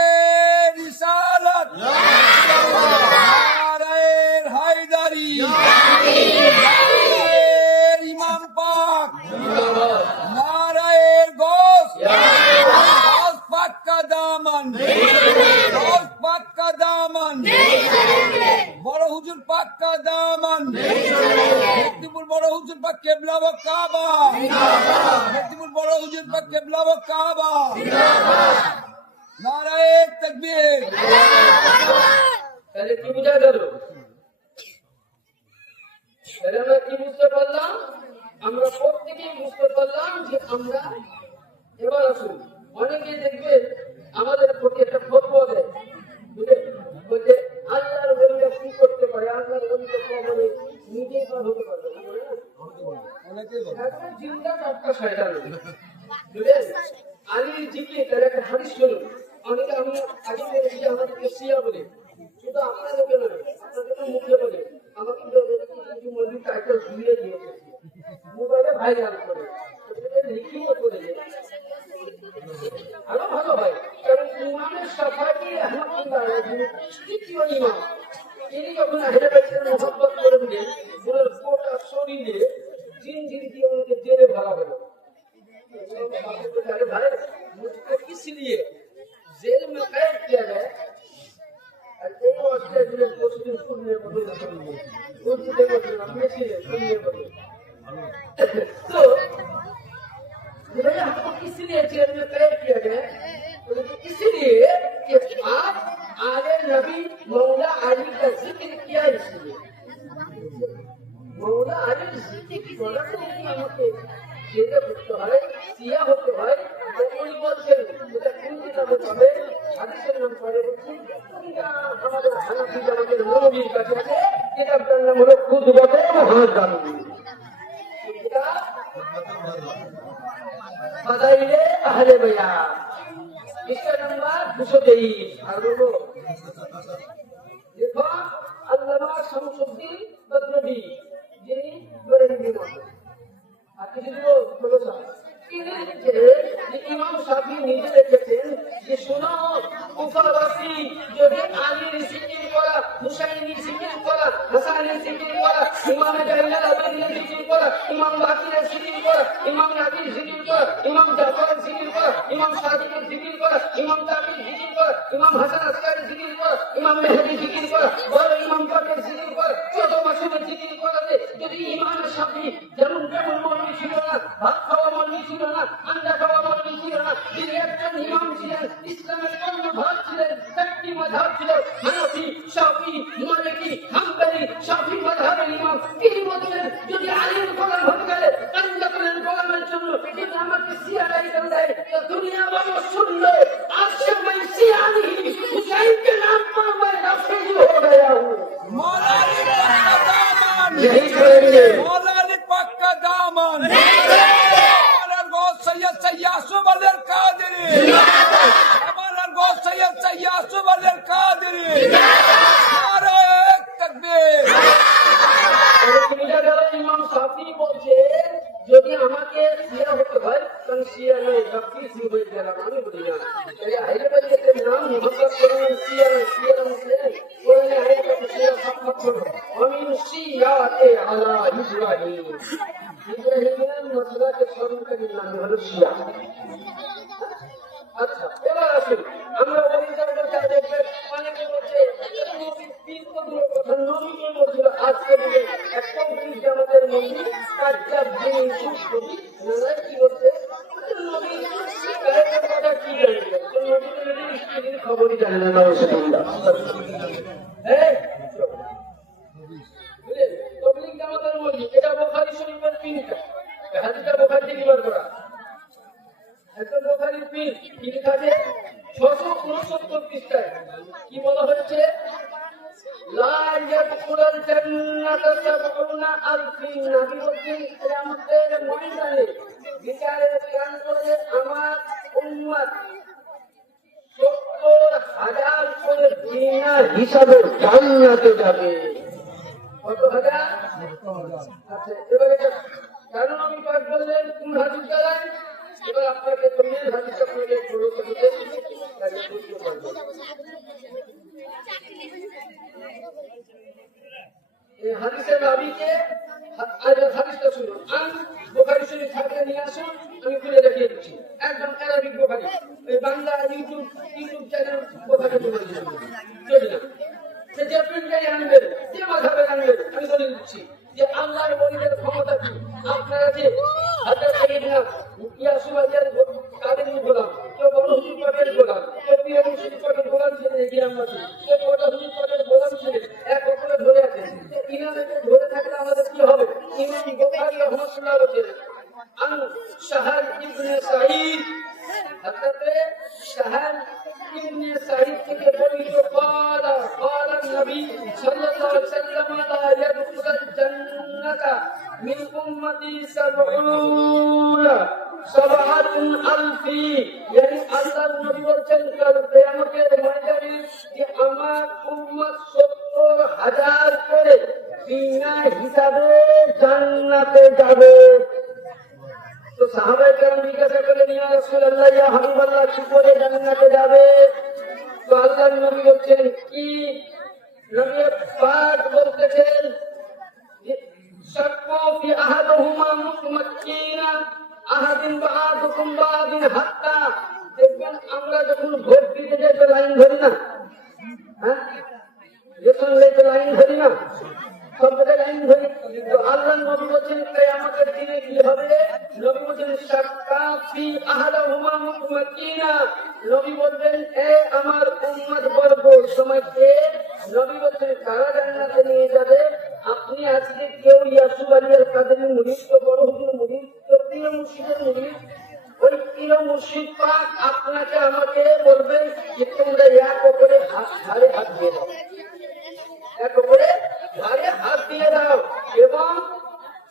রিসালাত, নারে হায়দারি, নারে ইমাম পাক, নারে গোস, গোস পাক কা দামন, গোস পাক কা দামন, বড় হুজুর পাক কা দামন, মেদিনীপুর বড় হুজুর পাক কেবলা ও কাবা, মেদিনীপুর বড় হুজুর পাক কেবলা ও কাবা, নারে তাকবীর। তাহলে কি বুঝা গেল? তাহলে আমরা কি বুঝতে পারলাম? আমরা প্রত্যেকেই বুঝতে পারলাম যে আমরা এবার আসুন, অনেকে দেখবেন আমাদের প্রতি একটা ফতোয়া দেয়, বুঝলেন? বলছে আল্লাহর ওলিরা কি করতে পারে, আল্লাহর ওলিরা কবরে নিজেই পার হতে পারবে না, বলে না? একদম জিন্দা টাটকা শয়তান, বুঝলেন? আলীর জিকির তার একটা হাদিস শুনুন। অনেকে আমি আগে বলেছি যে আমাদেরকে শিয়া বলে, শুধু আপনাদেরকে নয়, আপনাদেরকে মুখে বলে, আমাকে মন্দির টাইটেল ঝুলিয়ে দিয়েছে, মোবাইলে ভাইরাল করে, লিখিয়ে করে দেয়। আরো ভালো হয়, কারণ ইমামের সাফাই রহমাতুল্লাহ আলাইহি তৃতীয় ইমাম, তিনি যখন আহলে বাইতের মোহাব্বত করে দিলেন, ওনার গোটা শরীরে জিনজির দিয়ে ওনাকে জেলে ভরা হলো। अरे भाई, मुझको इसलिए जेल में कैद किया गया, ऑस्ट्रेलिया पोस्टिंग सुनने बदल तो हमको इसलिए जेल में कैद किया गया, इसलिए कि आप आले नबी मौला अली का जिक्र किया, इसलिए मौला अली जिक्र करा तो हमको জেলে করতে হয়, সিয়া হতে হয়। উনি বলছেন এটা কোন কিতাবে পাবে, হাদিসের নাম পড়ে বলছি, আমাদের হানাফি জামাতের নবীর কাছে আছে, কিতাবটার নাম হলো কুতুবাতে মুহাজ্জাম, কিতাব ফাদাইলে আহলে বায়াত, পৃষ্ঠা নাম্বার 223। আর বলবো দেখো আল্লামা শামসুদ্দিন বদরুদ্দি, যিনি বরেলভীর মতো, ইমাম শাফি নিজে লিখেছেন যে শোনো কুফাবাসী, যদি আলীর জিকির করা, হুসাইনের জিকির করা, হাসানের জিকির করা, ইমাম জালাল আবেদিনের জিকির করা, ইমাম বাকিরের জিকির করা, ইমাম নাদির জিকির করা, ইমাম জাফরের জিকির করা, ইমাম সাদিকের জিকির করা, ইমাম তাকির জিকির করা, ইমাম হাসান আসকারীর জিকির করা, ইমাম মেহদীর জিকির করা, বড় ইমাম পাকের জিকির করা, ছোট মাসুমের জিকির করাতে যদি ইমাম শাফি যেমন যেমন মৌলবী ছিল না, ভাত খাওয়া মৌলবী ছিল না, আন্ডা খাওয়া মৌলবী ছিল না, তিনি একজন ইমাম ছিলেন, ইসলামের কর্ণধার ছিলেন, চারটি মাযহাব ছিল, হানাফি, শাফি, মালিকি, হাম্বলি। শাফি মাযহাবের ইমাম তিনি বললেন যদি আলীর গোলাম হতে গেলে আল্লাহ করেন গোলামের জন্য কিন্তু আমাকে শিয়া লাইসেন্স দেয়, তো দুনিয়া বড় শুনলো আজকে मैं शिया नहीं, हुसैन के नाम पर मैं नफी हो गया हूँ। मौला अली पाक का दामन, यही करेंगे मौला अली पाक का दामन, हमारा गौस सैयद सय्यासुब अल कादरी, हमारा गौस सैयद सय्यासुब अल कादरी, नारे ताकबीर। ইমাম শাফি বলছেন যদি আমাকে শিয়া হতে হয় তাহলে শিয়া নয়, নফি হয়ে গেলাম, আমি বলি না। আহলে বাইতের নাম মুহাম্মদ করেন শিয়া, শিয়া মুসলিম বলেন আহলে বাইতের শিয়া সাফাত করো, আমিন শিয়াতে আলা ইব্রাহিম, ইব্রাহিমের মসলাকে স্মরণকারীর নাম হলো শিয়া। আচ্ছা, এবার আসুন আমরা ওই জায়গাটা দেখবে, অনেকে বলছে নবীর পীর কবুলের কথা, নবীকে বলছিল আজকে বলে একটা পীর জামাতের মন্দির কাজ্জাব যিনি সুফি নারায় কি বলছে নবীর গায়ের কথা নবী জানে না নাউজুবিল্লাহ। এই বুঝলেন? তবলিগ জামাতের মধ্যে এটা বুখারী শরীফের পিনটা, হাদিসটা বুখারী থেকে বার করা। একদম বুখারীর পিন কি লেখা আছে 669 পৃষ্ঠায় কি বলা হয়েছে? লা ইয়াদখুলুল জান্নাতা সাবউনা আলফিন, নবী বলেন কিয়ামতের ময়দানে বিচারের কান করে আমার উম্মত 70,000 করে বিনা হিসাবে জান্নাতে যাবে। কত হাজার? আচ্ছা, এবারে কেন নবী পাক বললেন কোন হাদিস দ্বারা? এবার আপনাকে কোনের হাদিসটা আপনাকে বলে দিতে তাহলে বুঝতে পারবেন। এই হাদিসের রাবীকে হাদিসটা শুনুন। বুখারী শরীফ থেকে নিয়ে আসুন, আমি খুলে দেখিয়ে দিচ্ছি। একদম আরবিক বুখারী, এই বাংলা ইউটিউব চ্যানেল বুখারী বলে দিচ্ছি। চলি না, সে যে প্রিন্টাই আনবেন, যে মাযহাবে আনবেন, আমি বলে দিচ্ছি যে আল্লাহর ওলিদের ক্ষমতা কি। আপনারা যে হযরত সাইয়েদনা ইয়াসুফ আলাইহিস কাদের গোলাম, কেউ বড় হুজুর পাকের গোলাম, কেউ পীর মুর্শিদ পাকের গোলাম ছিলেন এই গ্রামবাসী, কেউ বড় হুজুর পাকের গোলাম ছিলেন, এক অপরে ধরে আছে। ইনাদেরকে ধরে থাকলে আমাদের কি হবে? ইমাম বুখারী রাহমাতুল্লাহ বলেন আন শাহার ইবনে সাঈদ, হযরত শাহার ইবনে সাঈদ থেকে বর্ণিত قال النبي صلى الله عليه وسلم لا يدخل الجنة من أمتي 70,000 يعني আল্লাহর নবী বলেন কাল কিয়ামতের ময়দানে যে আমার উম্মত 70,000 করে বিনা হিসাবে জান্নাতে যাবে। তো সাহাবায়ে কেরাম জিজ্ঞাসা করলেন ইয়া রাসূলুল্লাহ ইয়া হাবিবাল্লাহ কি করে জান্নাতে যাবে? তো আল্লাহর নবী বলেন কি? নবী পাক বলতেছেন শাক্কু ফি আহাদুহুমা মুতমাক্কিনা আহাদিন বা'দুকুম বা'দিন হাত্তা। দেখবেন আমরা যখন ভোট দিতে যাই তো লাইন ধরি না, হ্যাঁ যখন লাইন ধরি না, সব জায়গায় লাইন ধরি। তো আল্লাহর নবী বলেন কিয়ামতের দিনে কি হবে? নবী বলেন শাক্কা ফি আহাদুহুমা মুতমাক্কিনা। নবী বলবেন এ আমার উম্মত বর্গ সময় কে? নবী বলেন কারা জান্নাতে নিয়ে যাবে? আপনি আজকে কেউ ইয়াসুফ আলী আল কাদেরী মুরিদ, তো বড় হুজুর মুরিদ, তো পীর মুর্শিদের মুরিদ, ওই পীর মুর্শিদ পাক আপনাকে আমাকে বলবেন যে তোমরা এক করে ঘাড়ে হাত দিয়ে দাও, এক করে ঘাড়ে হাত দিয়ে দাও এবং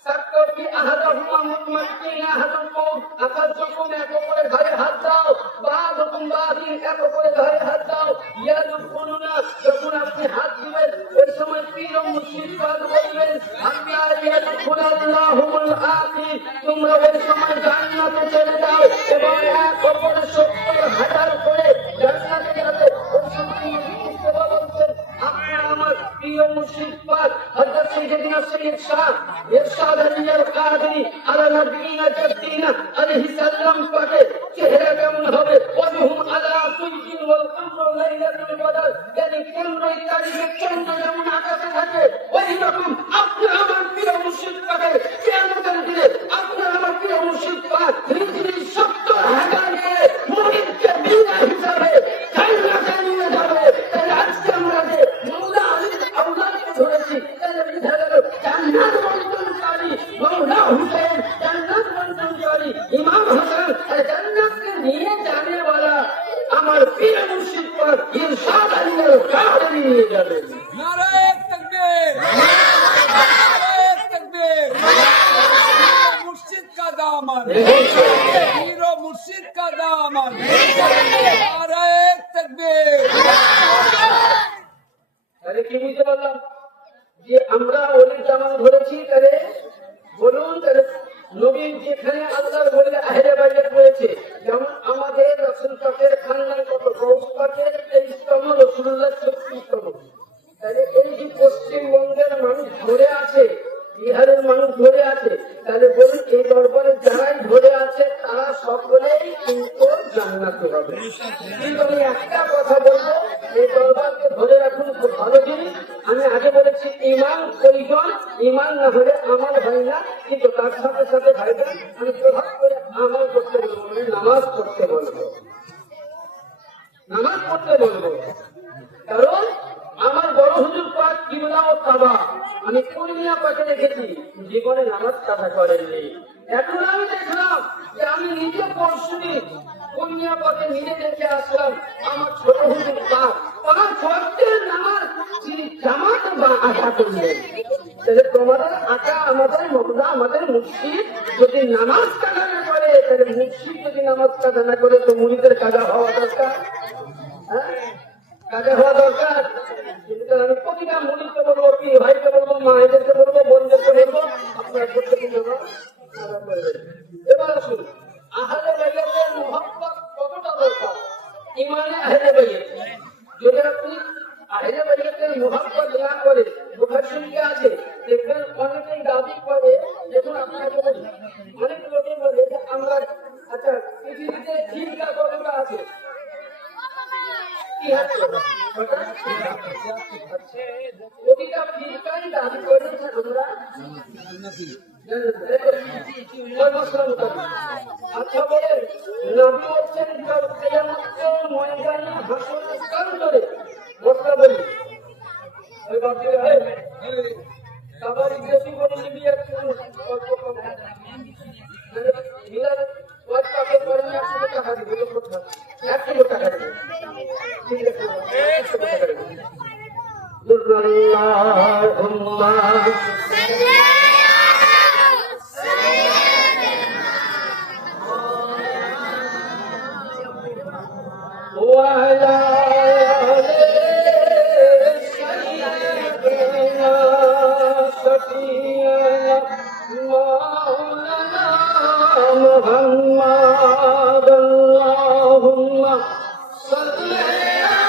সাক্কাফি আহাদাহুমা মুতমাক্কিনা আহাদুকুম আকাদুকুম এক করে ঘাড়ে হাত দাও, বা'দুকুম বা'দিন এক করে ঘাড়ে হাত দাও। ইয়াদুকুনা যখন আপনি হাত দিবেন ওই সময় পীর মুর্শিদ পাক বলবেন হাত্তা ইয়াদখুলাল্লাহুল আখির, তোমরা ওই সময় জান্নাতে চলে যাও এবং এক করে 70,000 করে জান্নাতে যাবে। ওই সময় মুর্শিদ বলছেন আপনারা আমার প্রিয় মুর্শিদ পাক হযরত সাইয়েদনা সৈয়দ শাহ ইরশাদ আলী আল কাদেরী আলা নবিয়িনা জাদ্দিনা আলাইহিস সালাম পাকে চেহারা কেমন হবে? ওয়াজহুম আলা সুইদিন ওয়াল কমরু লাইলাতুল বদর, yani 15 তারিখে চন্দ্র যেমন আকাশে থাকে ওই রকম আপনারা আমার প্রিয় মুর্শিদ পাকে কিয়ামতের দিনে আপনারা আমার প্রিয় মুর্শিদ পাক রিজনি 70,000 নিয়ে মুরিদকে বিনা হিসাবে জান্নাতে নিয়ে যাবে। তাহলে আজকে আমরা যে মওলা আলীর আওলাদকে ধরেছি, তাহলে বুঝা গেল জান্নাত বন্টনকারী মওলা হুসেন, জান্নাত বন্টনকারী ইমাম হাসান, আর জান্নাতকে নিয়ে যাবে ওয়ালা আমার পীর মুর্শিদ পাক ইরশাদ আলী আল কাদেরী নিয়ে যাবে। নারে তাকবীর, নারে তাকবীর। পীর মুর্শিদ का दामन, पीर मुर्शिद का दामन, नारे ताकबीर। তাহলে কি বুঝতে পারলাম যে আমরা ওলির জামান ধরেছি? তাহলে বলুন, তাহলে নবীর যেখানে আল্লাহর ওলি আহলে বাইত রয়েছে, যেমন আমাদের রাসূল পাকের খানদান কত, গৌস পাকের 23তম, রাসূলুল্লাহ 36তম। তাহলে এই যে পশ্চিমবঙ্গের মানুষ ধরে আছে, বিহারের মানুষ ধরে আছে, তাহলে বলুন এই দরবারে যারাই ধরে আছে তারা সকলেই কিন্তু জান্নাতে হবে। কিন্তু আমি একটা কথা বলবো, এই দরবারকে ধরে রাখুন, খুব ভালো জিনিস। আমি আগে বলেছি ইমান প্রয়োজন, ইমান না হলে আমাল হয় না, কিন্তু তার সাথে সাথে ভাইরা আমি প্রভাব করে আমল করতে বলবো, নামাজ পড়তে বলবো। নামাজ পড়তে বলবো। কারণ আমার বড় হুজুর পাক কিবলা ও কাবা আমি পূর্ণিয়া পাকে রেখেছি, জীবনে নামাজ কাজা করেননি। এখন আমি দেখলাম যে আমি নিজে পরশুনি পূর্ণিয়া পাকে নিজে দেখে আসলাম আমার ছোট হুজুর পাক আমার ফরজের নামাজ তিনি জামাত বা আশা করলেন। তাহলে তোমাদের আশা আমাদের মমদা আমাদের মুর্শিদ যদি নামাজ কাজা না করে, তাহলে মুর্শিদ যদি নামাজ কাজা না করে তো মুরিদের কাজা হওয়া দরকার। হ্যাঁ, কাজা হওয়া দরকার। কিন্তু আমি প্রতিটা মুরিদকে বলবো, কি ভাইকে বলবো, মায়েদেরকে বলবো, বোনদেরকে বলবো, আপনারা প্রত্যেকে নামাজ কাজা করবেন। এবার আসুন, আহলে বাইতের মুহাব্বত কতটা দরকার? ইমানে আহলে বাইত যদি আপনি আহলে বাইতের মুহাব্বত না করে, বুখারী শরীফে আছে, দেখবেন অনেকেই দাবি করে, দেখুন আপনাকে বলি, অনেক লোকে বলে যে আমরা আচ্ছা পৃথিবীতে ফিরকা কতটা আছে? প্রতিটা ফিরকাই দাবি করে যে আমরা আচ্ছা বলে নবী হচ্ছেন কিয়ামতের ময়দানে হাসরের কান্দরে মশলা বলি ওই বাপরে সবার ইজ্জতি করে নিবি একটু অল্প কম মিলার ওয়াজ পাকে করে 100 টাকা দিবে 100 টাকা দিবে ঠিক আছে 100 টাকা দিবে আল্লাহুম্মা وعلى آل سيدنا شفيعنا مولانا محمد اللهم صل على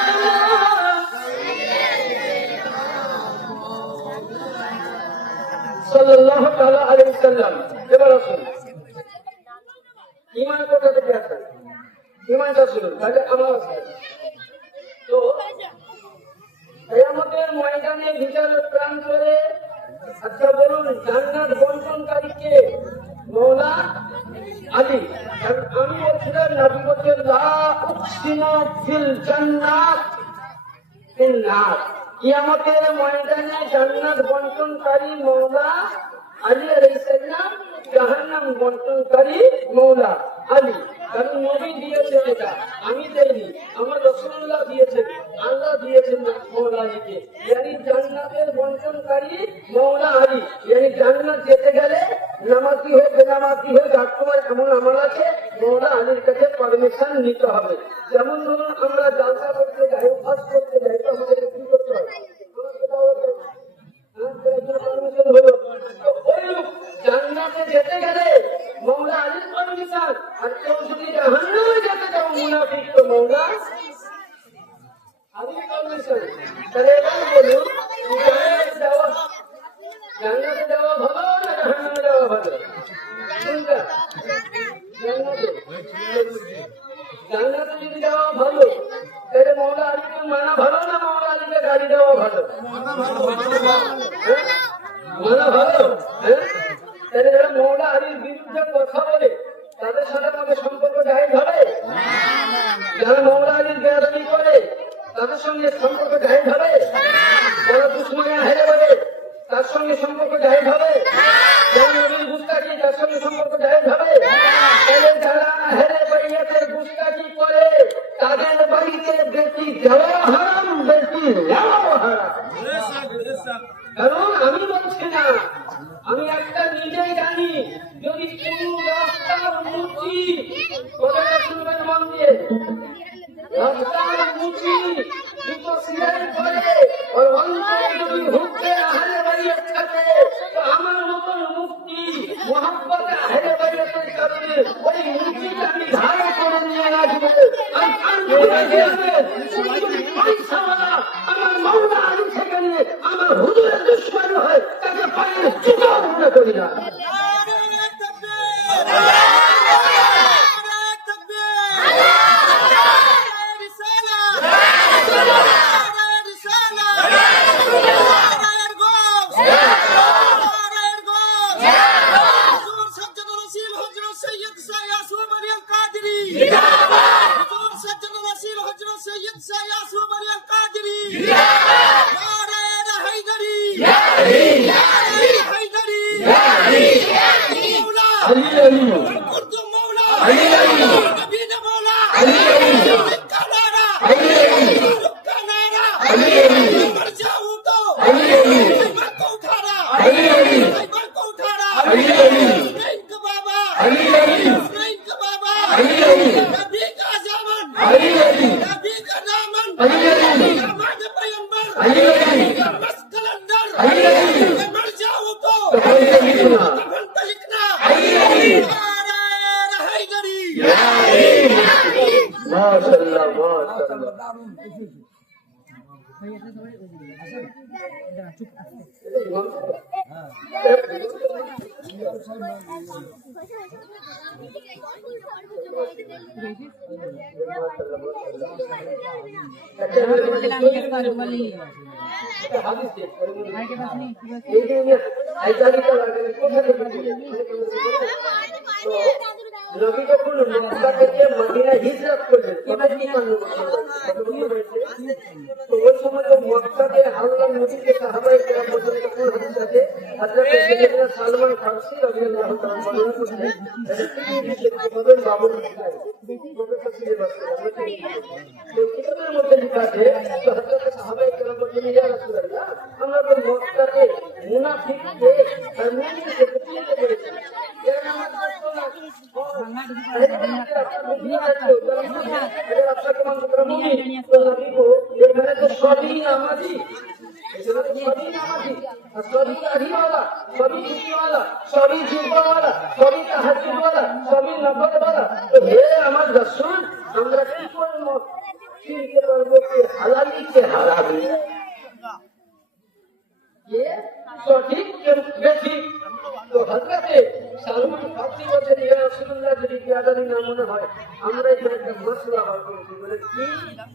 সাল্লাল্লাহু তাআলা আলাইহি সাল্লাম। এবার আসুন, ঈমান কোথা থেকে আসে? ঈমানটা শুনুন, তাহলে আমার আছে তো কিয়ামতের ময়দানে বিচারের প্রান্তরে আচ্ছা বলুন জান্নাত বন্টনকারী কে? মওলা আলী। কারণ আমি বলছিলাম নবী বলেন লা উকসিমু ফিল জান্নাত ফিল নার। কিয়ামতের ময়দানে জান্নাত বন্টনকারী মওলা আলী আলাইহিস সালাম, জাহান্নাম বন্টনকারী মওলা আলী। কারণ নবী দিয়েছেন, এটা আমি দেইনি, আমার রাসূলুল্লাহ দিয়েছেন, আল্লাহ দিয়েছেন মওলা আলীকে। yani জান্নাতের বন্টনকারী মওলা আলী। yani জান্নাত যেতে গেলে নামাজি হোক বেনামাজি হোক যার তোমার এমন আমল আছে মওলা আলীর কাছে পারমিশন নিতে হবে। যেমন ধরুন আমরা জালসা করতে যাই, ওয়াজ করতে যাই, তো আমাদের কি করতে হয়? জান্নাতে যেতে গেলে মওলা আলীর পারমিশন, আর কেউ যদি জাহান্নামে যেতে চাও মুনাফিক তো মওলা আলীর পারমিশন। তাহলে এবার বলুন জান্নাতে যাওয়া ভালো না জাহান্নামে যাওয়া ভালো? কোনটা? জান্নাতে যদি যাওয়া ভালো তাহলে মওলা আলীকে মানা ভালো না মওলা আলীকে গাড়ি দেওয়া ভালো? মানা ভালো। হ্যাঁ, তাহলে যারা মওলা আলীর বিরুদ্ধে কথা বলে তাদের সাথে আমাদের সম্পর্ক জায়েজ হবে? যারা মওলা আলীর বেয়াদবি করে তাদের সঙ্গে সম্পর্ক জায়েজ হবে? যারা দুশমনে হেরে বলে তার সঙ্গে সম্পর্ক জায়েজ হবে? যারা নবীর গুস্তাখি তার সঙ্গে সম্পর্ক জায়েজ হবে? তাহলে যারা হেরে বাইয়াতের গুস্তাখি করে তাদের বাড়িতে বেশি যাওয়া হারাম, বেশি নেওয়া হারাম। কারণ আমি বলছি না, আমি একটা নিজেই জানি, যদি কোন রাস্তার মুচি কথাটা শুনবেন মন দিয়ে, রাস্তার মুচি দুটো সিলাই করে ওর অন্তরে যদি হুকতে আহলে বাইত থাকে, তো আমার মতন মুক্তি মোহাম্মতে আহলে বাইতের কারণে ওই মুচিটা আমি ধার করে নিয়ে আসবো। আমি পয়সাওয়ালা আমার মওলা আলী সেখানে আমার হুজুরের দুশমন হয়, তাকে পায়ের জুতা মনে করি না। ইয়াসুফ আলী আল কাদরি নারে হায়দারি নারে হায়দারি মওলা আলী আলী কুতুব মওলা আলী আলী নবী মওলা আলী আলী কানারা আলী আলী কানারা আলী আলী मर जाऊं तो আলী আলী मैं को उठाना আলী আলী मैं को उठाना আলী আলী नहीं का बाबा আলী আলী नहीं का बाबा আলী আলী नबी का जामन আলী आली नबी का दामन अली अली हमारे पैगंबर अली अली बस कलंदर अली अली मैं मर जाऊं तो कफन पे लिखना कफन पे लिखना अली अली नारे हैदरी माशाल्लाह माशाल्लाह দারুণ খুশি নবী যখন মক্কা থেকে মদিনা হিজরত করলেন তখন কি কাণ্ড তো ওই সময় তো মক্কাতে আল্লাহ নবীকে সাহাবায়ে কেরাম বলতেন কোন হাদিস আছে হযরত সাইয়েদনা সালমান ফারসি রাদিয়াল্লাহু তাআলা বর্ণনা করছেন কিতাবের বাবুল তো কিতাবের মধ্যে লেখা আছে তো হযরত সাহাবায়ে কেরাম বলতেন ইয়া রাসূলুল্লাহ আমরা তো মক্কাতে মুনাফিককে আর মুমিনকে প্রতিহত করেছি এর নামাজ পড়তো না এখানে তো সবই নামাজি সবই দাড়িওয়ালা সবই টুপিওয়ালা সবই জুব্বাওয়ালা সবই তাহাজ্জুদওয়ালা সবই নফলওয়ালা তো হে আমার রাসূল আমরা কি করে চিনতে পারবো যে হালালি কে হারামি কে সঠিক কে বেঠিক তো হযরতে সালমান ফারসি বলেন ইয়া রাসূলুল্লাহ যদি বিয়াদানি না মনে হয় আমরা এখানে একটা মাসলা বার করেছি বলে কি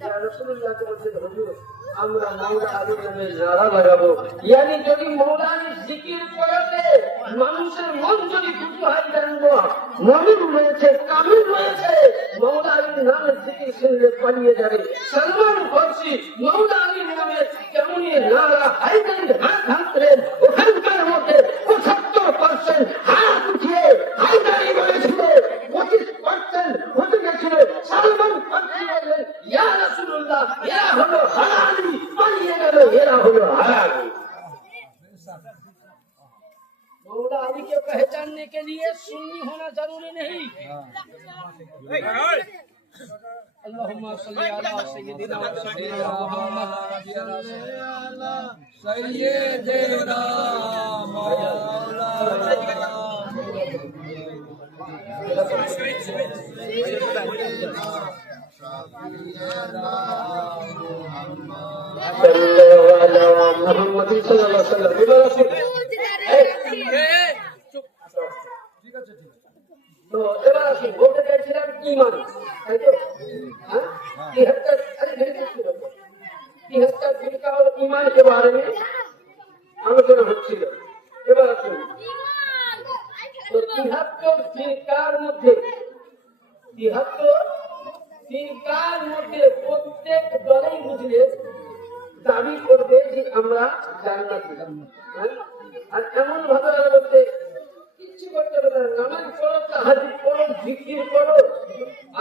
ইয়া রাসূলুল্লাহকে বলছেন হুজুর আমরা মাওলা আলীর নামে নারা লাগাবো ইয়ানি যদি মাওলা আলীর জিকির করতে মানুষের মন যদি কুতুহাল জানবো মুমিন রয়েছে কামিল রয়েছে মাওলা আলীর নামে জিকির শুনলে পালিয়ে যাবে সালমান ফারসি মাওলা আলীর নামে কেমনই নারা হায়দারি হাত হাতলেন ওখানকার মধ্যে 75% হাত উঠিয়ে হায়দারি বলেছিল 25% হতে গেছিল সালমান ফারসি বললেন ইয়া রাসূলুল্লাহ এরা হলো হালালি পালিয়ে গেল এরা হলো হালালি मौला अली के पहचानने के लिए सुन्नी होना जरूरी नहीं अल्लाहुम्मा सल्ली अला सय्यिदिना मुहम्मद सैयदना मोहम्मद सल्लल्लाहु अलैहि वसल्लम बोलो रसूल ঠিক আছে तो এবার আসি বলতে চাইছিলাম ঈমান তাই তো হ্যাঁ 73 ফিরকা और ईमान के बारे में আলোচনা হচ্ছিল এবার আসুন তো 73 ফিরকার মধ্যে 73 ফিরকার মধ্যে প্রত্যেক দলই বুঝলে দাবি করবে যে আমরা জান্নাতি হ্যাঁ আর এমন ভাবে বলতে কিচ্ছু করতে পারে না নামাজ পড়ো তাহাজ্জুদ পড়ো জিকির করো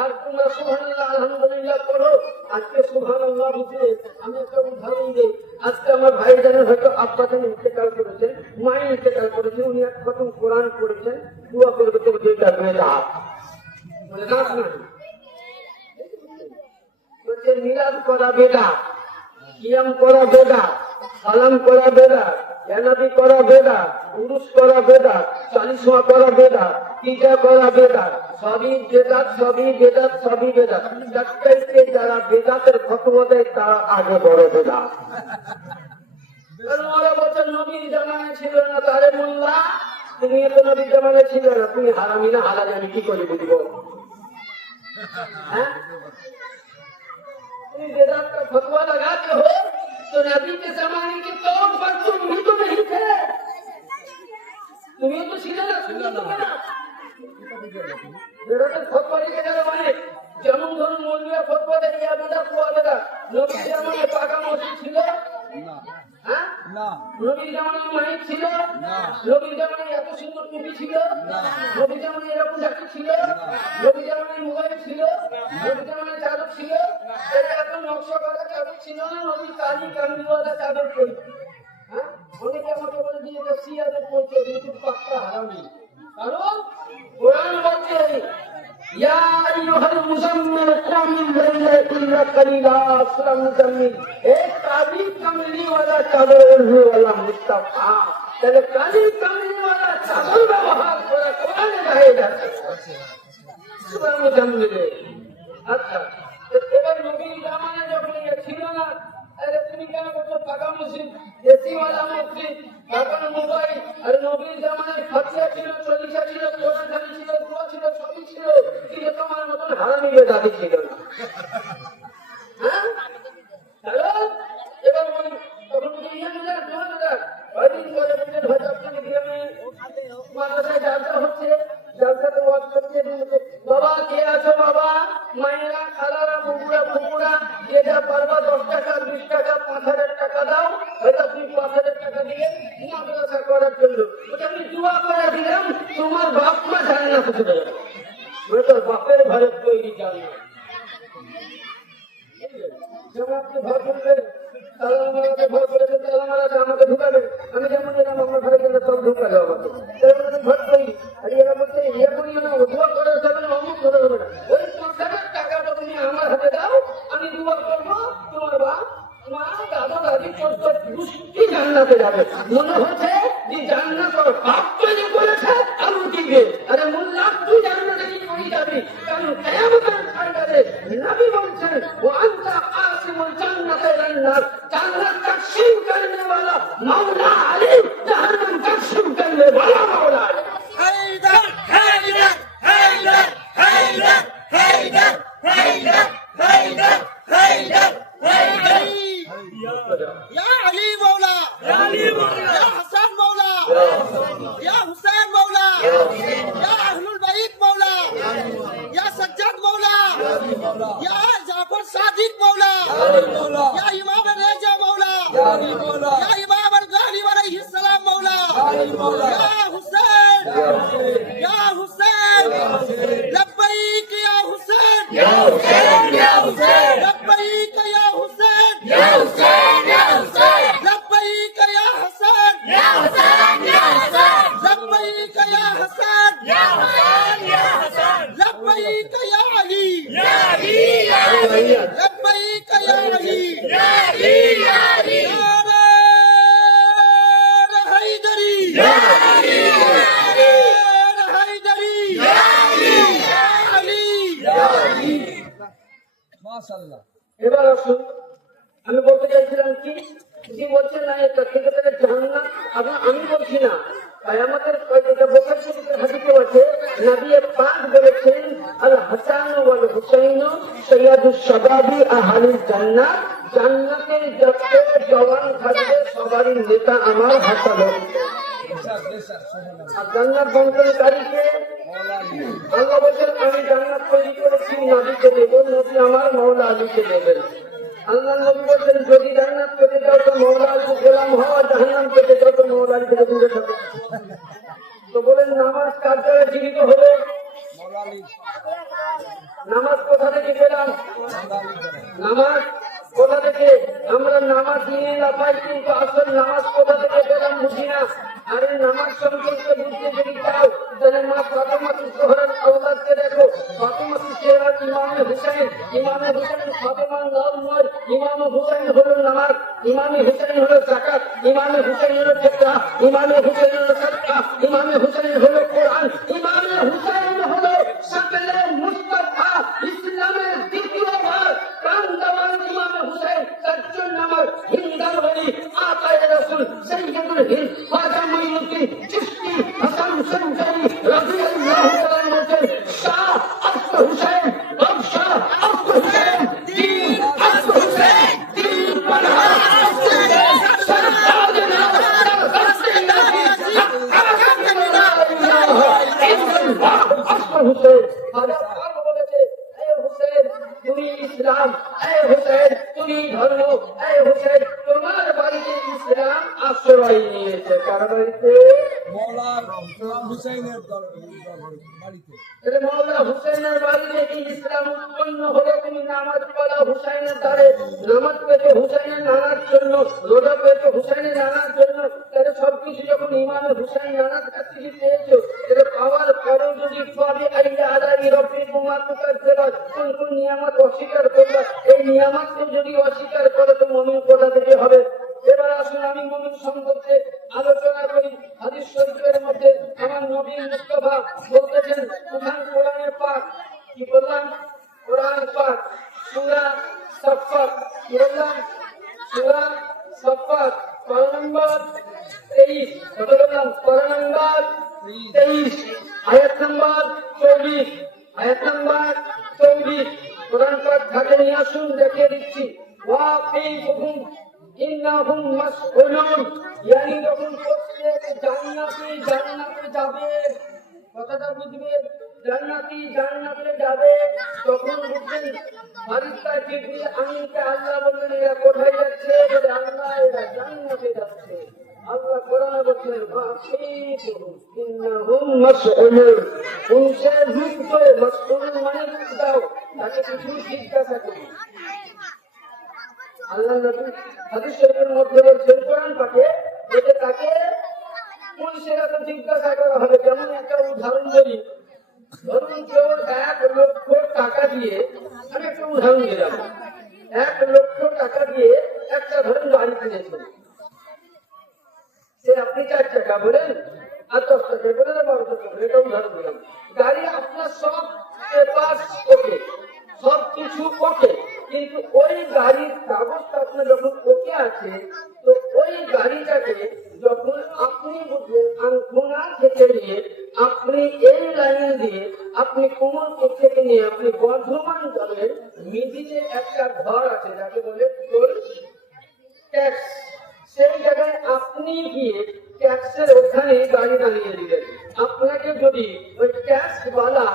আর তোমরা সুবহানাল্লাহ আলহামদুলিল্লাহ পড়ো আজকে সুবহানাল্লাহ বুঝলে আমি একটা উদাহরণ দিই আজকে আমার ভাইজানের হয়তো আব্বা জান ইন্তেকাল করেছেন মা ইন্তেকাল করেছেন উনি এক খতম কোরআন পড়েছেন দোয়া করবে তো যেটা বেদাত মানে নাচ না বলছে মিলাদ করা বেদাত কিয়াম করা বেদাত সালাম করা বেদাত জানাবি করা বেদাত উরুস করা বেদাত চালিশা করা বেদাত পূজা করা বেদাত সবই বেদাত সবই বেদাত সবই বেদাত চারটাইতে যারা বেদাতের ফতোয়া দেয় তারা আগে বড় বেদাত ওরা বলছেন নবীর জামানায় ছিল না তারে মোল্লা তুমি তো নবীর জামানায় ছিল না তুমি হারামি না হালালি আমি কি করে বুঝবো হ্যাঁ तुम वेदांत का फतवा लगाते हो तो नबी के जमाने के तौर पर तुम भी तो नहीं थे तुम्हें तो सीधा ना वेदांत फतवा लेके जाओ माने যেমন ধরুন মৌলবীরা ফতোয়া দেয় ইয়া বেদাত ওয়া বেদাত নবীর জামানায় পাকা মসজিদ ছিল? না হ্যাঁ? না নবীর জামানায় মাইক ছিল? না নবীর জামানায় এত সুন্দর টুপি ছিল? না নবীর জামানায় এরকম চাকরি ছিল? নবীর জামানায় মোবাইল ছিল? নবীর জামানায় চাদর ছিল? এটা এত নকশা করা চাদর ছিল না, নবীর কালি কামিওয়ালা চাদর ছিল। হ্যাঁ? অনেকে আমাকে বলে যে এটা শিয়াদের পরিচয়, কিন্তু পাক্কা হারামি। কারণ কোরআন বলছে ইয়া আইয়ুহাল মুজাম্মিল কুমিল লাইলা ইল্লা কালিলা সূরা মুজাম্মিল, এক কালি কামিওয়ালা চাদর ওড়নেওয়ালা মুস্তাফা। তাহলে কালি কামিওয়ালা চাদর ব্যবহার করে কোরআনে গায়ে যাচ্ছে সূরা মুজাম্মিলে। আচ্ছা, তো এবার নবীর জামানায় যখন ইয়ে ছিল না, আরে তুমি কেন করছো পাকা মসজিদ, এসিওয়ালা মসজিদ, পাকা মোবাইল? আরে নবীর জামানায় ফাতিহা ছিল, চল্লিশা ছিল, কোরআন হাদিস ছিল, দোয়া ছিল, সবই ছিল, কিন্তু তোমার মতন হারামি দাবি ছিল না। হ্যাঁ? হ্যালো? এবার বলি, তখন বলি, ইয়া মিজান, দোয়া মিজান, কয়দিন পরে বলছেন, হয়তো আপনাদের গ্রামে মাদ্রাসায় জালসা হচ্ছে, জালসাতে ওয়াজ করছে, বলছে, বাবা কে আছো বাবা? মায়েরা, খালারা, বন্ধুরা, ফুপুরা, যে যা পারবা 10 টাকা, 20 টাকা, 5,000 টাকা দাও। হয়তো আপনি 5,000 টাকা দিয়ে মাদ্রাসা করার জন্য। ওটা আমি দোয়া করে দিলাম, তোমার বাপ মা জানে না কিছু দেবে। হয়তো বাপের ঘরে তৈরি জানে না। যেমন আপনি ঘর করবেন, তালা মারাতে ঘর করেছেন, তালা মারাতে আমাকে ঢুকাবেন। আমি যেমন এলাম আমার ঘরে গেলে সব ঢুকাবে আমাকে। তাহলে ঘর তৈরি। আর এরা বলছে ইয়ে করিও না, দোয়া করে যাবে না, অমুক করে দেবে না। ওই 5,000 টাকাটা তুমি আমার হাতে দাও, আমি দোয়া করবো, তোমার বাপ মা দাদা দাদি চোদ্দ পুষ্টি জান্নাতে যাবে। মনে হচ্ছে যে জান্নাত ওর বাপ তৈরি করেছে আর উঠিবে। আরে মোল্লা, তুই জান্নাতে কি করে যাবি? কারণ কিয়ামতের ময়দানে নবী বলছেন ও আনতা কাসিমুল জান্নাতি ওয়ান নার, জান্নাত তাকসীম করনে वाला मौला अली, जहन्नम तकसीम करने वाला मौला अली। হায়দার হায়দার হায়দার হায়দার হায়দার হায়দার হায়দার হায়দার হায়দার ইয়া আলী মাওলা, ইয়া আলী মাওলা, ইয়া হাসান মাওলা, ইয়া হুসাইন মাওলা, ইয়া আহলুল বাইত মাওলা, ইয়া সাজ্জাদ মাওলা, ইয়া জাফর সাদিক মাওলা, ইয়া ইমাম রেজা মাওলা, ইয়া ইমাম আল-গালিব আলাইহিস সালাম মাওলা, ইয়া হুসাইন, ইয়া হুসাইন, লব্বাইক ইয়া হুসাইন, ইয়া হুসাইন, ইয়া হুসাইন, লব্বাইক ইয়া হুসাইন, ইয়া হুসাইন, ইয়া হুসাইন, লব্বাইক ইয়া হাসান, ইয়া হুসাইন, ইয়া হাসান, লব্বাইক ইয়া হাসান, ইয়া হুসাইন, ইয়া হাসান, লব্বাইক ইয়া আলী, ইয়া আলী, ইয়া আলী, লব্বাইক ইয়া আলী, ইয়া আলী, ইয়া আলী, হায়দারি, ইয়া আলী, হায়দারি, ইয়া আলী, ইয়া আলী, ইয়া আলী। মাশাআল্লাহ। এবার আসুন, আমি বলতে চাইছিলাম কি, যে বলছেন না এটা থেকে থেকে জান্নাত, আমি বলছি না। তাই আমাদের এটা বুখারী শরীফের হাদিসে আছে, নবী পাক বলেছেন আল হাসান ওয়াল হুসাইন সাইয়্যিদুশ শাবাবি আহলিল জান্নাত, জান্নাতের যত জওয়ান থাকবে সবারই নেতা আমার হাসান। আর জান্নাত বন্টনকারীকে আল্লাহ বলেন আমি জান্নাত তৈরি করেছি, নবীকে দেব, নবী আমার মওলা আলীকে দেবেন। আল্লাহ নবী বলেন যদি জান্নাত পেতে চাও তো মওলা আলীর গোলাম হও, আর জাহান্নাম পেতে চাও তো মওলা আলী থেকে দূরে থাকো। তো বলেন নামাজ কার দ্বারা জীবিত হলো? নামাজ কোথা থেকে পেলাম? নামাজ কোথা থেকে? আমরা নামাজ নিয়ে লাফাই, কিন্তু আসল নামাজ কোথা থেকে পেলাম বুঝি না। আরে নামাজ সম্পর্কে বুঝতে যদি চাও তাহলে মা ফাতেমা জোহরার আওলাদকে দেখো। ফাতেমা জোহরা ইমামে হুসাইন, ইমামে হুসাইন ফাতেমার নাম নয়। ইমামে হুসাইন হলো নামাজ, ইমামে হুসাইন হলো যাকাত, ইমামে হুসাইন হলো ফিকহ, ইমামে হুসাইন হলো সাদকা, ইমামে হুসাইন হলো কোরআন, ইমামে হুসাইন হলো শাকলে মুস্তাফা। ইসলামের দ্বিতীয় ভাগ প্রাণ দেওয়ার ইমামে হুসাইন, তার জন্য আমার হিন্দার বলি আকায়ে রাসূল সাইয়্যিদুল হিন্দ খাজা মুঈনুদ্দিন চিশতি হাসান সঞ্জারি রাদিয়াল্লাহু তাআলা বলেন শাহ আফত হুসাইন, বাদশাহ আফত হুসাইন, দিন আফত হুসাইন, দিন পানাহ হুসাইন, সরদার নাসার রাসূলুল্লাহ আফত হুসাইন। খাজা পাক বলেছে এ হুসাইন তুমি ইসলাম, এ হুসাইন কি ধর্ম? এই হোসেন, তোমার বাড়িতে ইসলাম আশ্রয় নিয়েছে। কার বাড়িতে? মৌলা ইমাম হুসাইনের বাড়িতে। এটা মৌলা হুসেনের বাড়িতে কি ইসলাম উৎপন্ন হলো? তুমি নামাজ পড়া হুসাইনের দ্বারে, নামাজ পেয়েছো হুসাইনের নানার জন্য, রোজা পেয়েছো হুসাইনের নানার জন্য। তাহলে সবকিছু যখন ইমামে হুসাইন নানার কাছ থেকে পেয়েছো, এটা পাওয়ার পরেও যদি পরে আইয়া আদায় রব্বি কুমার তুকার দেবা, কোন কোন নিয়ামত অস্বীকার করবা, এই নিয়ামতকে যদি অস্বীকার করে তো মুমিন কোথা থেকে হবে? এবার আসুন আমি মুমিন সম্পর্কে আলোচনা করি। হাদিস শরীফের মধ্যে আমার নবী মুস্তাফা বলতেছেন, উঠান কোরআনের পাক, কি বললাম? কোরআন পাক, সূরা সাফফাত, কি বললাম? সূরা সাফফাত, পারা নম্বর 23, কত বললাম? পারা নম্বর 23, আয়াত নম্বর 24, আয়াত নম্বর 24, কোরআন পাক হাতে নিয়ে আসুন, দেখিয়ে দিচ্ছি। ওয়াকিফুহুম ইন্নাহুম মাসউলুন, yani যখন প্রত্যেক জান্নাতি জান্নাতে যাবে, কথাটা বুঝবেন, জান্নাতি জান্নাতে যাবে, তখন বুঝবেন ফারিস্তা জিবরিল আমিনকে আল্লাহ বললেন, এরা কোথায় যাচ্ছে? বলে আল্লাহ এরা জান্নাতে যাচ্ছে। আল্লাহ কোরআনে বলছেন ওয়াকিফুহুম ইন্নাহুম মাসউলুন, উনসে রুক দো, মাসউলুন মানে রুক দাও, তাকে কিছু জিজ্ঞাসা করি। আল্লাহ নবী হাদিস শরীফের মধ্যে বলছেন কোরআন পাকে, যে তাকে পুলিশের কাছে জিজ্ঞাসা করা হবে। যেমন একটা উদাহরণ বলি, ধরুন কেউ 1 লক্ষ টাকা দিয়ে, আমি একটা উদাহরণ দিলাম, 1 লক্ষ টাকা দিয়ে একটা ধরুন গাড়ি কিনেছেন। সে আপনি 4 টাকা বলেন আর 10 টাকা বলেন আর 12 টাকা বলেন, এটা উদাহরণ দিলাম। গাড়ি আপনার সব পেপার ওকে, সব কিছু ওকে, কিন্তু ওই গাড়ির কাগজটা আপনার যখন ওকে আছে, তো ওই গাড়িটাকে যখন আপনি বুঝলেন আঙ্কুনা থেকে নিয়ে আপনি এই লাইন দিয়ে আপনি কোমলপুর থেকে নিয়ে আপনি বর্ধমান যাবেন, মিডিলে একটা ঘর আছে যাকে বলে টোল ট্যাক্স, সেই জায়গায় আপনি গিয়ে ট্যাক্সের ওখানে গাড়ি দাঁড়িয়ে দিলেন। আপনাকে যদি ওই ট্যাক্স বালা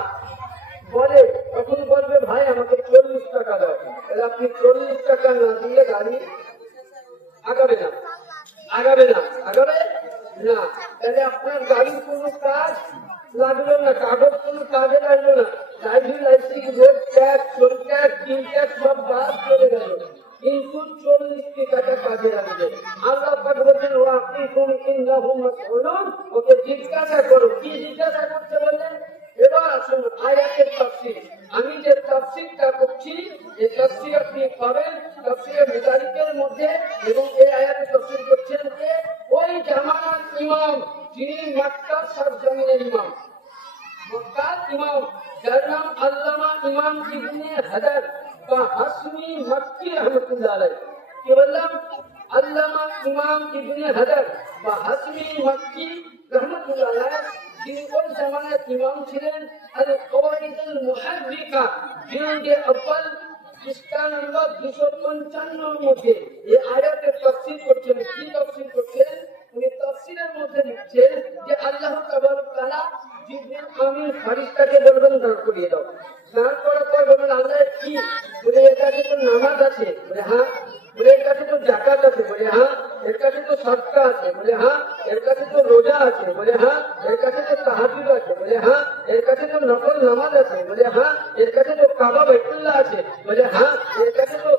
বলে, তখন বলবে ভাই আমাকে 40 টাকা দাও, তাহলে আপনি 40 টাকা না দিয়ে গাড়ি আগাবে না, আগাবে না, আগাবে না, তাহলে আপনার গাড়ির কোনো কাজ লাগলো না, কাগজ কোনো কাজে লাগলো না, driving licence, road tax, toll tax, tin tax সব বাদ চলে গেল, কিন্তু 40 টাকা কাজে লাগবে। আল্লাহ পাক বলেন ওয়াকিফুহুম ইন্নাহুম মাসউলুন, ওকে জিজ্ঞাসা করো। কি জিজ্ঞাসা করতে বললেন? এবার আসুন আয়াতের তাফসীর। আমি যে তাফসীরটা করছি, এই তাফসীর আপনি পাবেন তাফসীরে মুদারিকের মধ্যে, এবং এই আয়াতের তাফসীর করছেন যে ওই জামানার ইমাম যিনি মক্কার সরজমিনের ইমাম, মক্কার ইমাম, যার নাম আল্লামা ইমাম ইবনে হাজার বা হাসমি মক্কি রহমাতুল্লাহ আলাইহি। কি বললাম? আল্লামা ইমাম ইবনে হাজার বা হাসমি মক্কি রহমাতুল্লাহ আলাইহি, যিনি ওই জামানার ইমাম ছিলেন। আর কওয়াইদুল মুহাদ্দিকা জিলদে আব্বাল পৃষ্ঠা নম্বর 255 মধ্যে এই আয়াতের তাফসীর করছেন। কি তাফসীর করছেন? উনি তাফসীরের মধ্যে লিখছেন যে আল্লাহ তাআলা জিবরিল আমিন ফারিস্তাকে বলবেন দাঁড় করিয়ে দাও। দাঁড় করার পর বলবেন আল্লাহ কি? বলে এর কাছে তো নামাজ আছে। বলে হ্যাঁ। বলে এর কাছে তো যাকাত আছে। বলে হ্যাঁ। এর কাছে তো সাদকা আছে। বলে হ্যাঁ। এর কাছে তো রোজা আছে। বলে হ্যাঁ। এর কাছে তো তাহাজ্জুদ আছে। বলে হ্যাঁ। এর কাছে তো নফল নামাজ আছে। বলে হ্যাঁ। এর কাছে তো কাবা বাইতুল্লাহ আছে। বলে হ্যাঁ। এর কাছে তো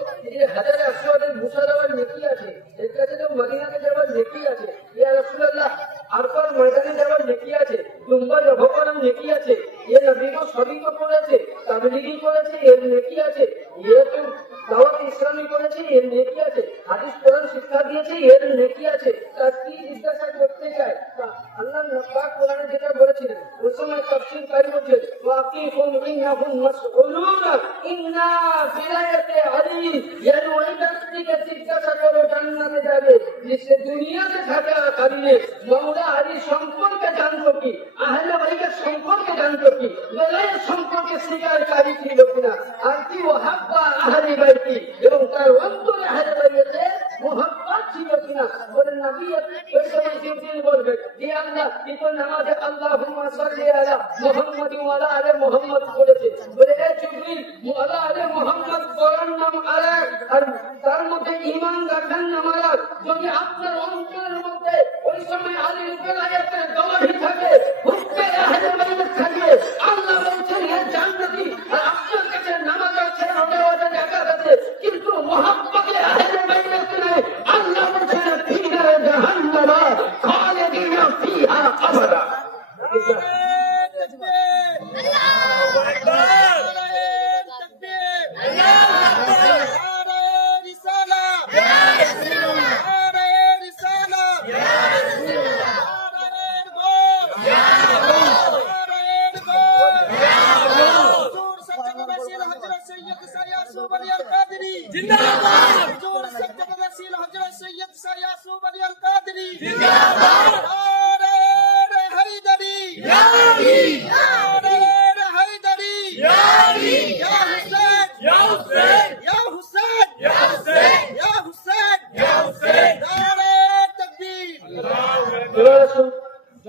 হাজারে আসওয়াদের মুসা যাওয়ার নেকি আছে। এর কাছে তো মদিনাতে যাওয়ার নেকি আছে। ইয়া রাসূলুল্লাহ আরফার ময়দানে যাওয়ার নেকি আছে। দুম্বা জবাহ করার নেকি আছে। এ নবীও সবই তো করেছে, তাবলীগি করেছে, এর নেকি আছে। এ তো দাওয়াত ইসলামী করেছে, এর নেকি আছে। হাদিস কোরআন শিক্ষা দিয়েছে, এর নেকি আছে। তার কি জিজ্ঞাসা করতে চায়? আল্লাহ পাক কোরআনে যেটা বলেছিলেন, ওই সময় তাফসীরকারী বলছেন ওয়াকিফুম ইন্নাহুম মাসউলুন ইন্না বিলায়াতে আলী, ইয়ানি ওই ব্যক্তিকে জিজ্ঞাসা করো জান্নাতে যাবে যে সে দুনিয়াতে থাকাকালীন মাওলা আলী সম্পর্কে জানতো কি, আহলে বাইতের সম্পর্কে জানতো কি, ওলায়ের সম্পর্কে স্বীকারকারী ছিল কিনা, আর কি ওয়াহাব্বা আহলে বাইতি, এবং তার অন্তরে আহলে বাইতের মুহাব্বত ছিল কিনা। বলেন নবী ওই সময় জিবরিল বলবে যে আল্লাহ কি তো নামাজে আল্লাহুম্মা সাল্লি আলা মুহাম্মাদ ওয়া আলা আলি মুহাম্মাদ বলেছে। বলে এ জিবরিল আলা আলি মুহাম্মাদ পড়ার নাম আলাদা, আর ঈমান রাখেন না মহারাজ, যদি আপনার অন্তরের মধ্যে ওই সময় আলীর বেলায়েতের গওয়াহি থাকে, হুক্কে আহলে বাইত থাকে, আল্লাহ বলছেন হে জান্নাতি, আর আপনার কাছে নামাজ আছে, রোজা জাকাত আছে, কিন্তু মুহাব্বতে আহলে বাইত নাই, আল্লাহ বলছেন ফি নারে জাহান্নাম খালিদিনা ফিহা আবাদা।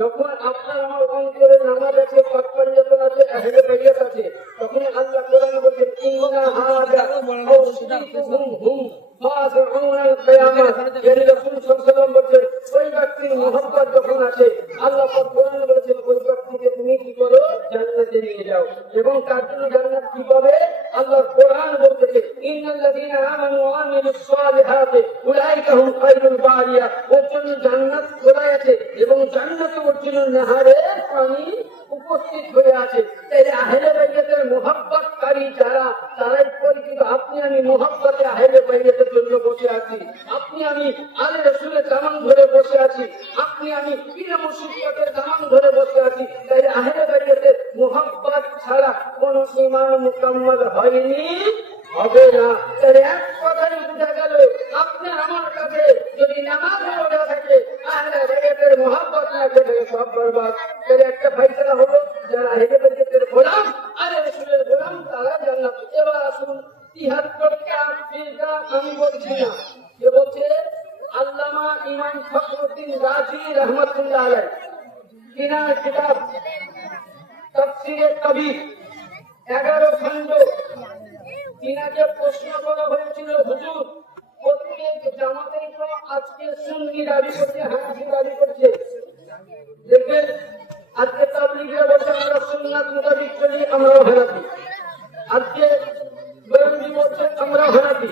যখন আপনার আমার অন্তরে নামাজ আছে, পাক পাঞ্জাতন আছে, আহলে বাইত আছে, তখন আল্লাহ কোরআনে বলেন ইন্না হাদা আউশিকুহুম হুম ফাযউনাল কিয়ামাত। yani রাসূল সাল্লাল্লাহু আলাইহি ওয়াসাল্লাম বলেন ওই ব্যক্তির মুহাব্বত যখন আছে, আল্লাহ পাক কোরআনে বলেছেন ওই ব্যক্তিকে তুমি কি করো, জান্নাতে নিয়ে যাও। এবং তার জন্য জান্নাত কিভাবে, আল্লাহর কোরআন বলতেছে ইন্নাল্লাযীনা আমানু ওয়া আমিলুস সালিহাতি উলাইকা হুম খায়রুল বারিয়া। ওর জন্য জান্নাত খোলা আছে এবং জান্নাতে ওর জন্য নেহারের পানি উপস্থিত হয়ে আছে। তাই আহলে বাইতের মুহাব্বতকারী যারা, তারাই পরিচিত। আপনি আমি মুহাব্বতে আহলে বাইতের জন্য বসে আছি, আপনি আমি আলে রাসূলের দামান ধরে বসে আছি, আপনি আমি পীর মুর্শিদের দামান ধরে বসে আছি। তাই আহলে বাইতের মুহাব্বত ছাড়া কোন ঈমান মুকাম্মাল হয়নি, হবে না। তাই এক কথাই বোঝা গেল, আপনার আমার কাছে যদি নামাজ রোজা থাকে, আহলে বাইতের মুহাব্বত না থাকে, সব বরবাদ। তাই একটা ফয়সালা হলো, যারা আহলে বাইতের গোলাম, আলে রাসূলের গোলাম, তারা জান্নাতে। এবার আসুন ৭৩টা ফিরকা আমি বলছি না, কে বলছে, আল্লামা ইমাম ফখরুদ্দিন রাজি রাহমাতুল্লাহ আলাইহি, তিনার কিতাব তাফসীরে কবির 11 খণ্ড। তিনাকে প্রশ্ন করা হয়েছিল, হুজুর প্রত্যেক জামাতেই তো আজকে সুন্নি দাবি করছে, হানাফি দাবি করছে, দেখবেন আজকে তাবলীগীরা বলছে আমরা সুন্নাত মোতাবেক চলি, আমরা হানাফি। আজকে বেরেলভী বলছে আমরা হানাফি,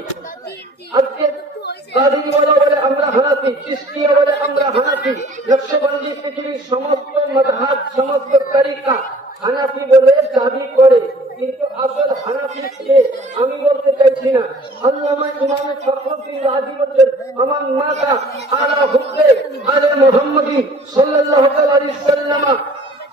আজকে কাদিরওয়ালা বলে আমরা হানাফি, চিশতিয়া বলে আমরা হানাফি, নকশবন্দি পৃথিবীর সমস্ত মাযহাব, সমস্ত তরিকা হানাফি বলে দাবি করে, কিন্তু আসল হানাফি কে আমি বলতে চাইছি না। আল্লামা ইমাম ফখরুদ্দিন রাজি বলেন আমার মাতা আলা হুক্কে আলে মুহাম্মদি সাল্লাল্লাহু আলাইহি ওয়াসাল্লাম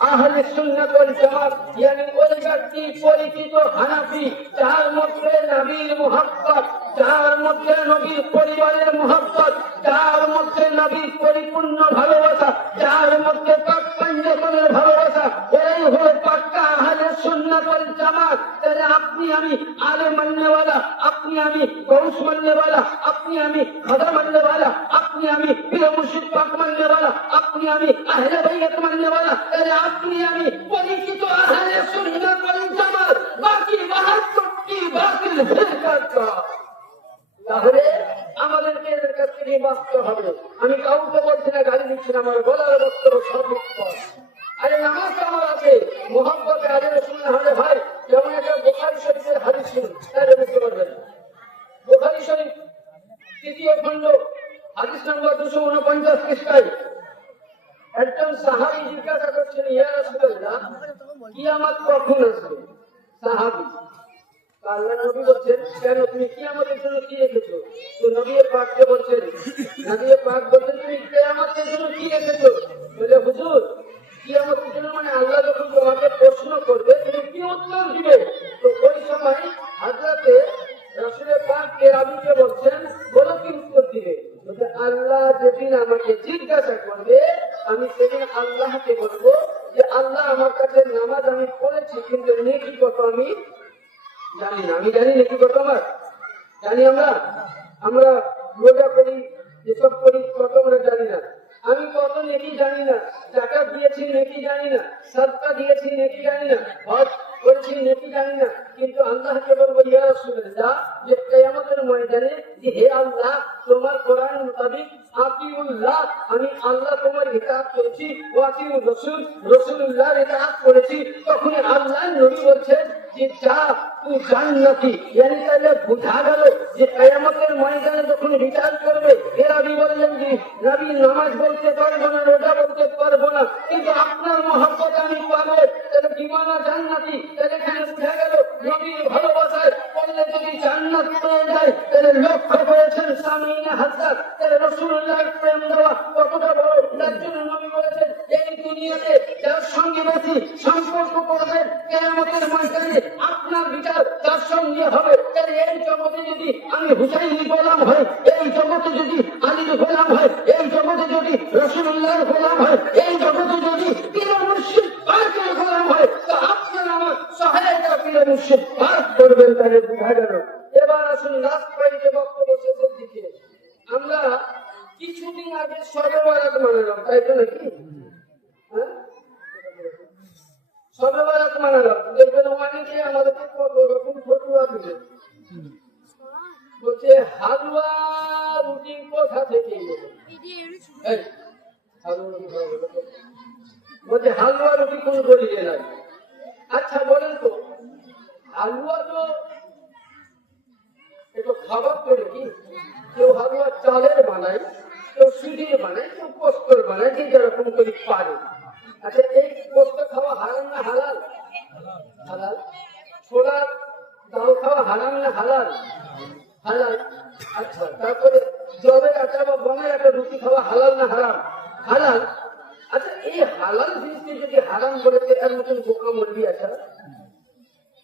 আহলে সুন্নাত ওয়াল জামাত, yani ওই ব্যক্তি পরিচিত হানাফি যার মধ্যে নবীর মুহাব্বত, যার মধ্যে নবীর পরিবারের মুহাব্বত, যার মধ্যে নবীর পরিপূর্ণ ভালোবাসা, যার মধ্যে পাক পাঞ্জাতনের ভালোবাসা, ওই হলো পাক্কা আহলে সুন্নাত ওয়াল জামাত। তাহলে আপনি আমি আলে মাননেওয়ালা, আপনি আমি গৌস মাননেওয়ালা, আপনি আমি খাজা মাননেওয়ালা, আপনি আমি পীর মুর্শিদ পাক মাননেওয়ালা, আপনি আমি আহলে বাইত মাননেওয়ালা, তাহলে আপনি আমি পরিচিত আহলে সুন্নাত ওয়াল জামাত। বাকি ৭২টি বাতিল ফিরকা, তাহলে আমাদেরকে এদের কাছ থেকে বাঁচতে হবে। আমি কাউকে বলছি না, গালি দিচ্ছি না, আমার বলার বক্তব্য সর্বোচ্চ। আরে নামাজ আমার আছে, মুহাব্বতে আহলে রাসূল না হলে ভাই, যেমন একটা বুখারী শরীফের হাদিস ছিল, তাহলে বুঝতে পারবেন। বুখারী শরীফ ৩য় খণ্ড হাদিস নম্বর 249 পৃষ্ঠায় একজন সাহাবী জিজ্ঞাসা করছেন, ইয়া রাসূলুল্লাহ কিয়ামত কখন আসবে? সাহাবী আল্লাহ নবী বলছেন, কেন তুমি কিয়ামতের জন্য কি রেখেছো? তো নবী পাককে বলছেন, নবী পাক বলছেন তুমি কিয়ামতের জন্য কি রেখেছো? বলে হুজুর কিয়ামতের জন্য মানে আল্লাহ যখন তোমাকে প্রশ্ন করবে তুমি কি উত্তর দিবে? তো ওই সময় হযরতে রাসূল পাক এর আবিকে বলছেন, বলো কি উত্তর দিবে? বলে আল্লাহ যেদিন আমাকে জিজ্ঞাসা করবে আমি সেদিন আল্লাহকে বলবো যে আল্লাহ আমার কাছে নামাজ আমি পড়েছি, কিন্তু নেকি কত আমি জানি না। আমি জানি নেকি কত আমার জানি, আমরা রোজা করি, এসব করি, কত আমরা জানি না। আমি কত নেকি জানি না, যাকাত দিয়েছি নেকি জানি না, সাদকা দিয়েছি নেকি জানি না, হজ করেছি নেকি জানি না, কিন্তু আল্লাহকে বলবো ইয়া রাসূলুল্লাহ যে কিয়ামতের ময়দানে যে হে আল্লাহ তোমার কোরআন মোতাবিক আতিউল্লাহ আমি আল্লাহ তোমার ইতাআত করেছি ওয়া আতিউর রাসূল রাসূলুল্লাহর ইতাআত করেছি, তখন আল্লাহ নবী বলছেন যে যা তুই জান্নাতি। yani তাহলে বোঝা গেল যে কিয়ামতের ময়দানে যখন বিচার করবে এরা বললেন যে নবী নামাজ বলতে পারবো না, রোজা বলতে পারবো না, কিন্তু আপনার মহব্বত আমি পাবো, তাহলে বিমানা জান্নাতি। তাহলে এখানে বোঝা গেল নবীর ভালোবাসায় পড়লে যদি জান্নাত পেয়ে যায় তাহলে লক্ষ্য করেছেন সামিনা হাসান, তাহলে রাসূলুল্লাহর প্রেম দেওয়া কতটা বড়। তার জন্য নবী বলেছেন এই দুনিয়াতে যার সঙ্গে বেশি সম্পর্ক করবেন কিয়ামতের ময়দানে আপনার বিচার তার সঙ্গে হবে। তাহলে এই জগতে যদি আমি হুসাইনি গোলাম হয়, এই জগতে যদি আলীর গোলাম হয়, এই জগতে যদি রাসূলুল্লাহর গোলাম হয়, এই জগতে যদি পীর মুর্শিদ পাকের গোলাম হয়, তো আপনার আমার সহায়তা পীর মুর্শিদ পাক করবেন। তাহলে বোঝা গেল। এবার আসুন লাস্ট পয়েন্টে বক্তব্য শেষের দিকে। আমরা কিছুদিন আগে শবে বরাত মানালাম, তাই তো নাকি? হ্যাঁ, শবে বরাত মানালাম। দেখবেন অনেকে আমাদেরকে কত রকম ফতুয়া দিবে, বলছে হালুয়া রুটি কোথা থেকে এলো? এই, হালুয়া রুটি খাওয়া হলো তো? বলছে হালুয়া রুটি কোন গলিয়ে নাই। আচ্ছা বলেন তো, হালুয়া তো একটু খাবার করে কি? কেউ হালুয়া চালের বানায়, কেউ সুজির বানায়, কেউ পোস্তর বানায়, যে যেরকম করে পারে। আচ্ছা এই পোস্ত খাওয়া হারাম না হালাল? হালাল। ছোলার ডাল খাওয়া হারাম না হালাল? হালাল। আচ্ছা তারপরে জবের আটা বা গমের আটা রুটি খাওয়া হালাল না হারাম? হালাল। আচ্ছা এই হালাল জিনিসকে যদি হারাম বলেছে এর মতন বোকা মরবি আছে?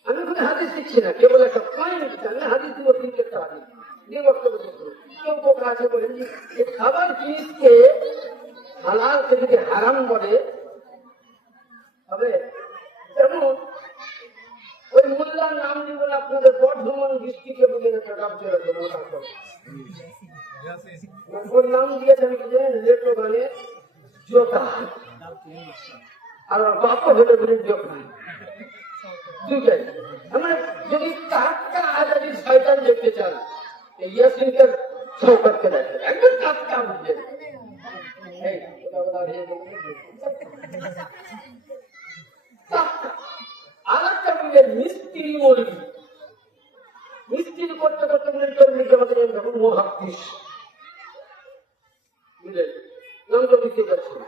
আমি কোনো হাদিস দিচ্ছি না, কেবল একটা পয়েন্ট দিচ্ছি। আমি হাদিস দিব তিনটা হাদিস দিয়ে বক্তব্য শেষ করব। কেউ বোকা আছে বলেন যে খাবার জিনিসকে হালালকে যদি হারাম বলে হবে। যেমন ওই মোল্লার নাম দিবেন আপনাদের বর্ধমান ডিস্ট্রিক্টে বলেন একটা নাম চলে গেল, ওর নাম দিয়েছেন লেটো গানে জোকা, আর ওর বাপা হলে বলেন জোকা। দুইটাই আমরা যদি টাটকা আজাদি শয়তান দেখতে চান ইয়াসিনকে সৌকতকে দেখেন, একদম টাটকা বুঝলেন। আর একটা বললেন মিস্ত্রি মরবি, মিস্ত্রি করতে করতে বলেন চল্লিশে আমাদের যখন মহাদিস বুঝলেন, নাম তো বুঝতে পারছি না,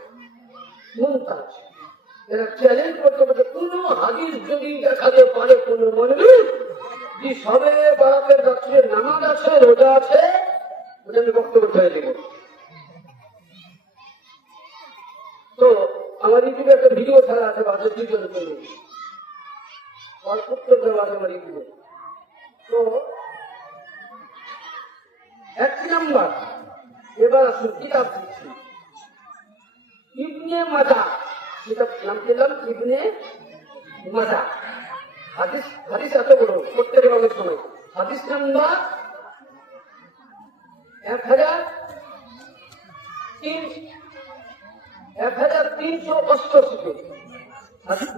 মুমতাজ। এরা চ্যালেঞ্জ করতে করতে কোন হাদিস যদি দেখাতে পারে কোন মৌলবী যে সবে বরাতের রাত্রে নামাজ আছে, রোজা আছে, ওটা আমি বক্তব্য ছেড়ে দিব। তো আমার ইউটিউবে একটা ভিডিও ছাড়া আছে, বাজার দুজনের জন্য উত্তর দেওয়া আছে আমার ইউটিউবে। তো এক নাম্বার, এবার আসুন কিতাব দিচ্ছি ইবনে মাজা, কিতাব নাম দিলাম ইবনে মাজা। হাদিস হাদিস এত বড় করতে গেলে অনেক সময়। হাদিস নাম্বার 1388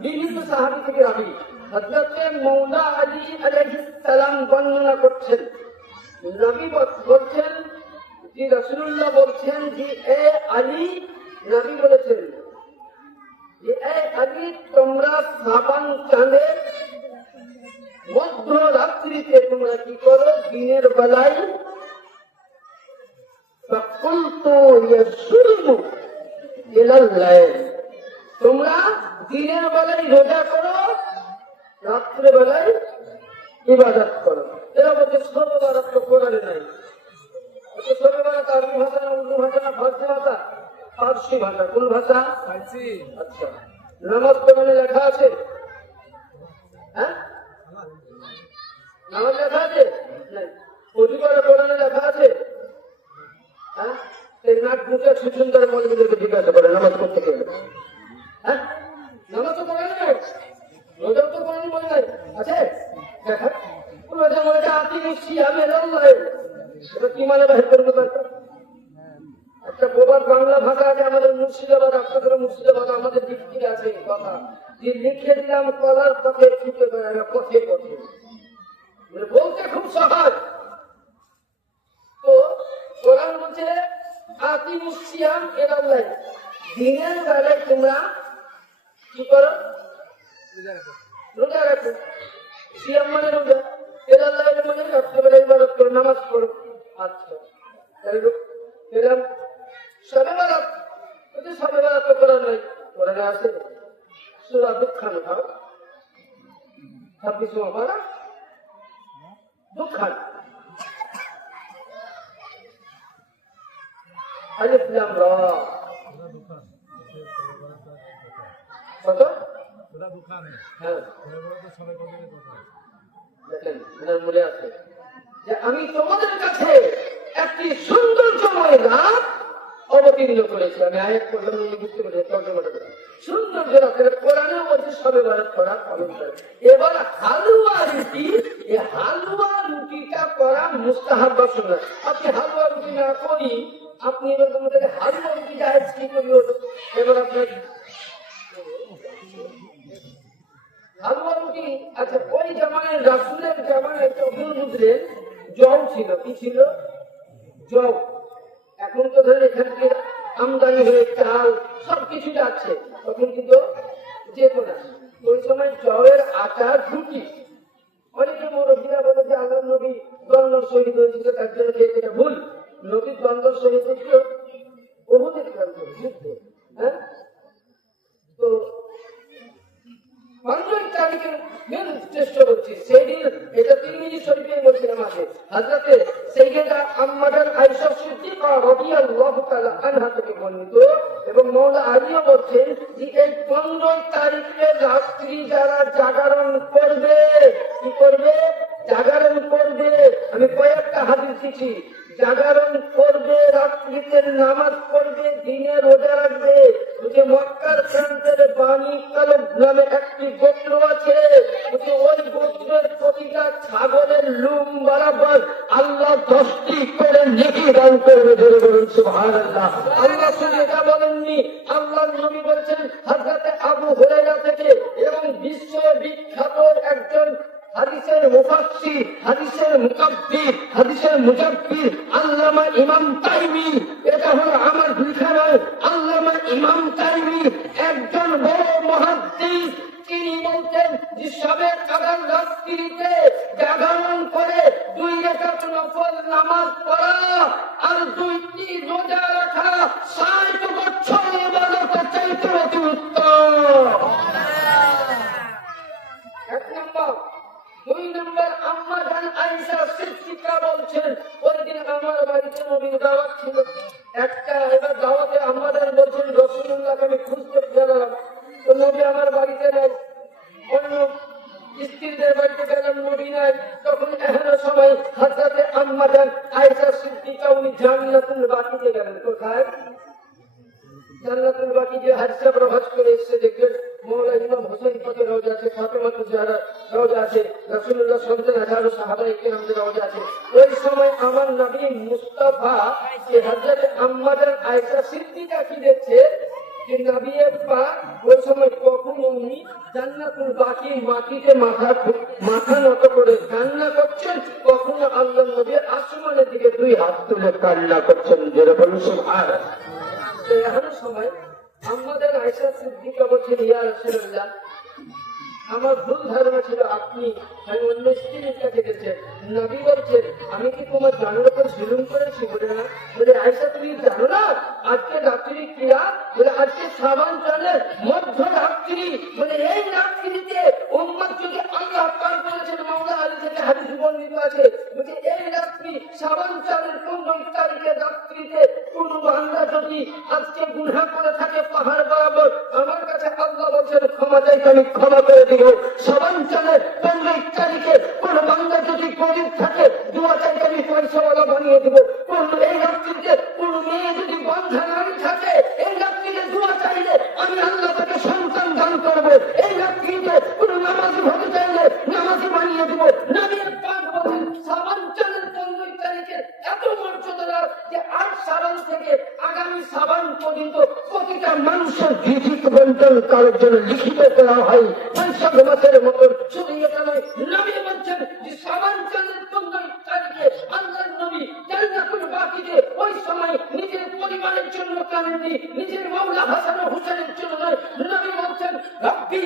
বিভিন্ন সাহাবী থেকে রাবি হযরতে মওলা আলী আলাইহিস সালাম বর্ণনা করছেন। নবী বলছেন যে রাসূলুল্লাহ বলছেন যে এ আলী, নবী বলেছেন যে এ আলী তোমরা সাবান চাঁদে মধ্য রাত্রিতে তোমরা কি করো? দিনের বেলায় তোমরা দিনের বেলায় রোজা করো, রাত্রে বেলায় ইবাদত করো। এরা বলছে সবে বরাত তো কোরআনে নাই। সবে বরাত আরবি ভাষা না, উর্দু ভাষা না, ফার্সি ভাষা? ফার্সি ভাষা। কোন ভাষা? ফার্সি। আচ্ছা নামাজ কোরআনে লেখা আছে? হ্যাঁ নামাজ লেখা আছে? অজু করা কোরআনে লেখা আছে? হ্যাঁ এই নাক মুখে সুন্দর মৌলবীদেরকে জিজ্ঞাসা করে নামাজ করতে গেলে। হ্যাঁ নামাজ তো কোরআনে নাই, রোজা তো কোরআনে বলে নাই, আছে? দেখা রোজা মনে আতি মুসি আমি এটা কি মানে বাহির করবো? একটা বোবার বাংলা ভাষা আছে আমাদের মুর্শিদাবাদ, আপনাদের মুর্শিদাবাদ আমাদের দিক থেকে আছে কথা যে লিখে দিলাম কলার পথে ছুটে বেড়ায় পথে পথে, বলতে খুব সহজ আকিমুসসিয়াম ইলাল্লাহ, দিনের বেলায় তোমরা কি করো? রোজা রাখো। সিয়াম মানে রোজা, ইলাল্লাহ মানে রাত্রিবেলা ইবাদত করো, নামাজ পড়ো। আচ্ছা, তাহলে এরকম সবে বেলা, সবে বেলা তো করা নয়, কোরআনে আছে সূরা দুখান, 26 পারা দুখান, আলিফ লাম রা, কত? হ্যাঁ, দেখেন এনার মনে আছে যে আমি তোমাদের কাছে একটি সৌন্দর্যময় রাত অবতীর্ণ করেছি। আমি আয়াত করলাম, বুঝতে পেরেছি তর্জমাটা করে। সৌন্দর্য রাতের কোরআনে বলছে সবে বরাত করা পালন করে। এবার হালুয়া রুটি, এই হালুয়া রুটিটা করা মুস্তাহাব বা সুন্নাত। আপনি হালুয়া রুটি না করি, আপনি এবার তোমাদের হালুয়া রুটি জায়েজ কি করি হলো? এবার আপনার হালুয়া রুটি, আচ্ছা ওই জামানায় রাসূলের জামানায় তখন বুঝলেন জল ছিল, কি ছিল? জল। এখন তো ধরেন এখান থেকে আমদানি হয়ে চাল সবকিছু যাচ্ছে, তখন কিন্তু যেত না। ওই সময় জলের আটার রুটি। অনেকে মুরব্বীরা বলে যে আল্লাহ নবী দ্বন্দ্ব শহীদ হয়েছিল, তার জন্য খেয়েছে, এটা ভুল। নবী দ্বন্দ্ব শহীদ হয়েছিল বহুদের যুদ্ধে। হ্যাঁ, তো 15 তারিখের মেন চেষ্টা করছি সেদিন, এটা তিরমিজি শরীফে বলছিলাম আগে, হযরতে সাইয়্যিদা আম্মা জান আয়েশা সিদ্দিকা রাদিয়াল্লাহু তাআলা আনহা থেকে বর্ণিত, এবং মাওলা আলীও বলছেন যে এই 15 তারিখের রাত্রি যারা জাগরণ করবে, কি করবে? জাগরণ করবে। আমি কয়েকটা হাদিস দিচ্ছি। জাগরণ করবে, রাত্রিতে নামাজ পড়বে, দিনে রোজা রাখবে। যে মক্কার প্রান্তের বানি কালব নামে একটি গোত্র আছে, ওই গোত্রের প্রতিটা ছাগলের লুম বরাবর আল্লাহ 10টি করে নেকি দান করবে। ধরে বলুন সুবহানাল্লাহ। আল্লাহ শুধু এটা বলেননি, আল্লাহর নবী বলছেন হযরতে আবু হুরায়রা থেকে, এবং বিশ্ব বিখ্যাত একজন হাদিসের মুফাসসির, হাদিসের মুকাব্বির, হাদিসের মুজাব্বির আল্লামা ইমাম তাইমি, এটা হলো আমার লেখা নয়, আল্লামা ইমাম তাইমি একজন বড় মুহাদ্দিস। তিনি বলতেন যে সবে কাদার রাত্রিতে জাগরণ করে 2 রাকাত নফল নামাজ পড়া আর 2টি রোজা রাখা 60 বছর ইবাদতের চাইতে অতি উত্তম। 1 নম্বর। 2 নম্বর, আম্মা জান আয়েশা সিদ্দিকা বলছেন ওই দিন আমার বাড়িতে নবীর দাওয়াত ছিল একটা। এবার দাওয়াতে আম্মা জান বলছেন রাসূলুল্লাহকে আমি খুঁজতে গেলাম, তো নবী আমার বাড়িতে নাই। অন্য স্ত্রীদের বাড়িতে গেলাম, নবী নাই। তখন এহেন সময় হযরতে আম্মা জান আয়েশা সিদ্দিকা উনি জান্নাতুল বাকিতে গেলেন। কোথায়? জান্নাতুল বাকি। যে হাদিসে প্রভাস করে এসে দেখবেন মওলা ইমাম হোসেন পাকের রওজা আছে, ফাতেমাতুজ জাহরা রওজা আছে, রাসূলুল্লাহ সন্তান 18 সাহাবায়ে কেরামদের রওজা আছে। ওই সময় আমার নবী মুস্তাফা যে হযরত আম্মা জান আয়েশা সিদ্দিকা কি দেখছে যে নবী পাক ওই সময় কখনো উনি জান্নাতুল বাকি মাটিতে মাথা নত করে কান্না করছেন, কখনো আল্লাহর নবী আসমানের দিকে 2 হাত তুলে কান্না করছেন। যারা বলুন সুবহানাল্লাহ। এমন সময় আমাদের আয়েশা সিদ্দিকা বলছেন ইয়া রাসূলুল্লাহ, আমার ভুল ধারণা ছিল আপনি অন্য স্ত্রীর কাছে গেছেন। নবী বলছেন আমি কি তোমার জানার উপর জুলুম করেছি? বলে না। বলে আয়েশা তুমি জানো না আজকে রাত্রি কি রাত? বলে আজকে শাবান চাঁদের মধ্যরাত্রি। বলে এই রাত্রিতে উম্মত যদি আল্লাহ পাক বলেছেন, মাওলা আলী থেকে হাদিস বর্ণিত আছে, বলে এই রাত্রি শাবান চাঁদের 15 তারিখের রাত্রিতে কোন বান্দা যদি আজকে গুনাহ করে থাকে পাহাড় বরাবর, আমার কাছে আল্লাহ বলছেন ক্ষমা চাইতে আমি ক্ষমা করে দিব। শাবান চাঁদের 15 তারিখে কোন বান্দা যদি গরিব থাকে দোয়া চাইতে আমি পয়সাওয়ালা বানিয়ে দিব। এই রাত্রিতে কোন মেয়ে যদি বন্ধা নারী থাকে, এই রাত্রিতে দোয়া চাইলে আমি আল্লাহ তাকে সন্তান দান করবো। এই রাত্রিতে কোন নামাজি হতে চাইলে নামাজি বানিয়ে দিব। নবীর পাক বলেন শাবান চাঁদের 15 তারিখে এত মর্যাদা যে আজ শাবান থেকে আগামী শাবান পর্যন্ত প্রতিটা মানুষের ভিজিট বন্টন করার জন্য লিখিত করা হয়। বৈশাখ মাসের মতন শুধু এটা নয়, নবী বলছেন যে শাবান চাঁদের 15 তারিখে আল্লাহর নবী জান্নাতুল বাকিতে ওই সময় নিজের পরিবারের নবী নিজের মাওলা হাসান ও হুসাইনের জন্য নয়, নবী বলছেন রব্বি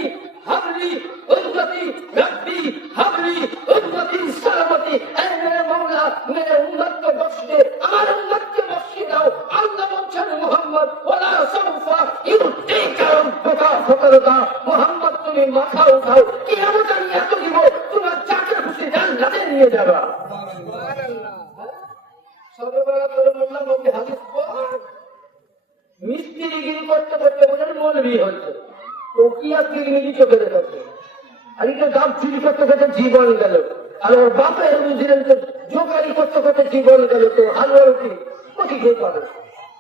হাবলি উম্মতি, রব্বি হাবলি উম্মতি সালামতি। এ মেরে মাওলা, মেরে উম্মতকে বখশে, আমার উম্মতকে বখশে দাও। আল্লাহ বলছেন মুহাম্মদ ওয়ালা সাউফা ইউতিকা রাব্বুকা ফাতারদা, মুহাম্মদ তুমি মাথা উঠাও, কিয়ামত আমি এত দিব, তোমার যাকে খুশি জান্নাতে নিয়ে যাবা। সবেবেলা করে বললাম ওকে হাদিস পড়। মিস্ত্রিগিরি করতে করতে বোঝেন মৌলবি হচ্ছে, টোকিয়া কিরমিজি চোখে দেখাচ্ছে। আজকে গাছ চুরি করতে করতে জীবন গেল, আর ওর বাপের বুঝলেন তো জোগাড়ি করতে করতে জীবন গেল। তো হালুয়া রুটি কটি খেয়ে পাবে,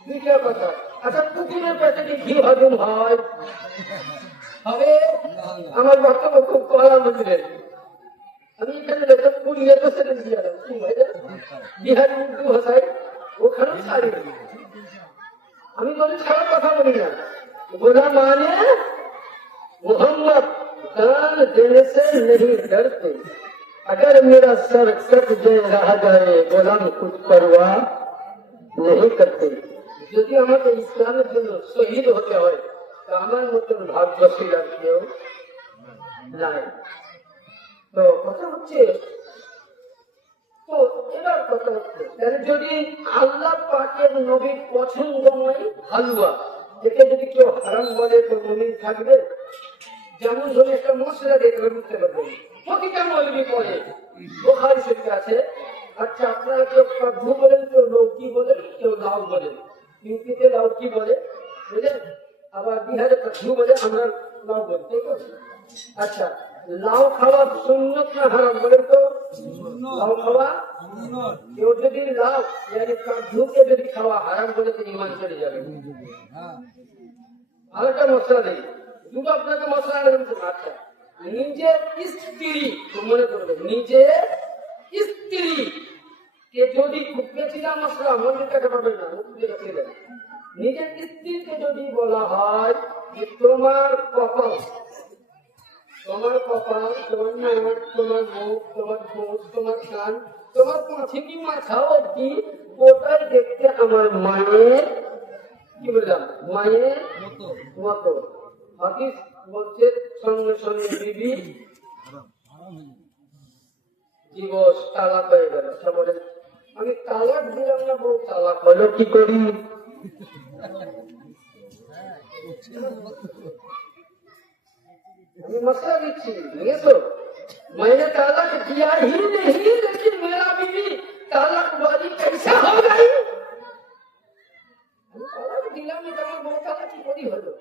দুইটা কথা। আচ্ছা কুকুরের পেটে কি ঘি হজম হয়? হবে? আমার বক্তব্য খুব কড়া বুঝলেন। আমি এখানে দেখলাম পুরুলিয়া তো সেটা দিয়ে বিহারি উর্দু ভাষায় ওখানেও ছাড়ি। আমি বলি ছাড়ার কথা বলি না, बोला माने मोहम्मद जान देने से नहीं डरते, अगर मेरा सर कट जाए रह जाए गोलाम कुछ परवाह नहीं करते। যদি আমাকে ইসলামের জন্য শহীদ হতে হয় তা আমার মতন ভাগ্যশীল আর কেউ নাই। তো কথা হচ্ছে, তো এবার কথা হচ্ছে যদি আল্লাহ পাকের নবীর পছন্দময় হালুয়া একে যদি কেউ হারাম বলে তো মুমিন থাকবে? যেমন ধরে একটা মশলা দেখলে বুঝতে পারবেন, প্রতিটা মৌলবি পড়ে, বুখারী শরীফে আছে। আচ্ছা আপনারা কেউ কাঠু বলেন, কেউ লৌকি বলেন, কেউ লাউ বলেন। ইউপিতে লাউ কি বলে বুঝলেন, আবার বিহারে কাঠু বলে, আমরা লাউ বলি, ঠিক আছে? আচ্ছা লাউ খাওয়া সুন্নত না হারাম বলেন তো? লাউ খাওয়া কেউ যদি লাউ কাঠুকে যদি খাওয়া হারাম বলে তিনি ইমান চলে যাবে। আরেকটা মশলা নেই, দুটো আপনাকে মশলা নেবেন। আচ্ছা নিজের স্ত্রী, মনে করবেন নিজের স্ত্রী কে যদি খুব বেশি না মশলা মন্দির কাছে পাবেন না, নিজের স্ত্রীকে যদি বলা হয় যে তোমার কপাল, তোমার কপাল, তোমার নাক, তোমার মুখ, তোমার ঠোঁট, তোমার কান, তোমার পাঁচি কি মাথা অব্দি ওটাই দেখতে আমার মায়ের, কি বললাম, মায়ের মতো। হাদিস বলছে সঙ্গে সঙ্গে বিবি দিবস তালাক হয়ে গেল। বলে আমি তালাক দিলাম না, বউ তালাক হলো কি করি? আমি मसला लिखी ये तो मैंने तालाक दिया ही नहीं, लेकिन मेरा बीवी तालाक वाली कैसा हो गई? तालाक दिला में तो बहुत तालाक की बड़ी हो गई।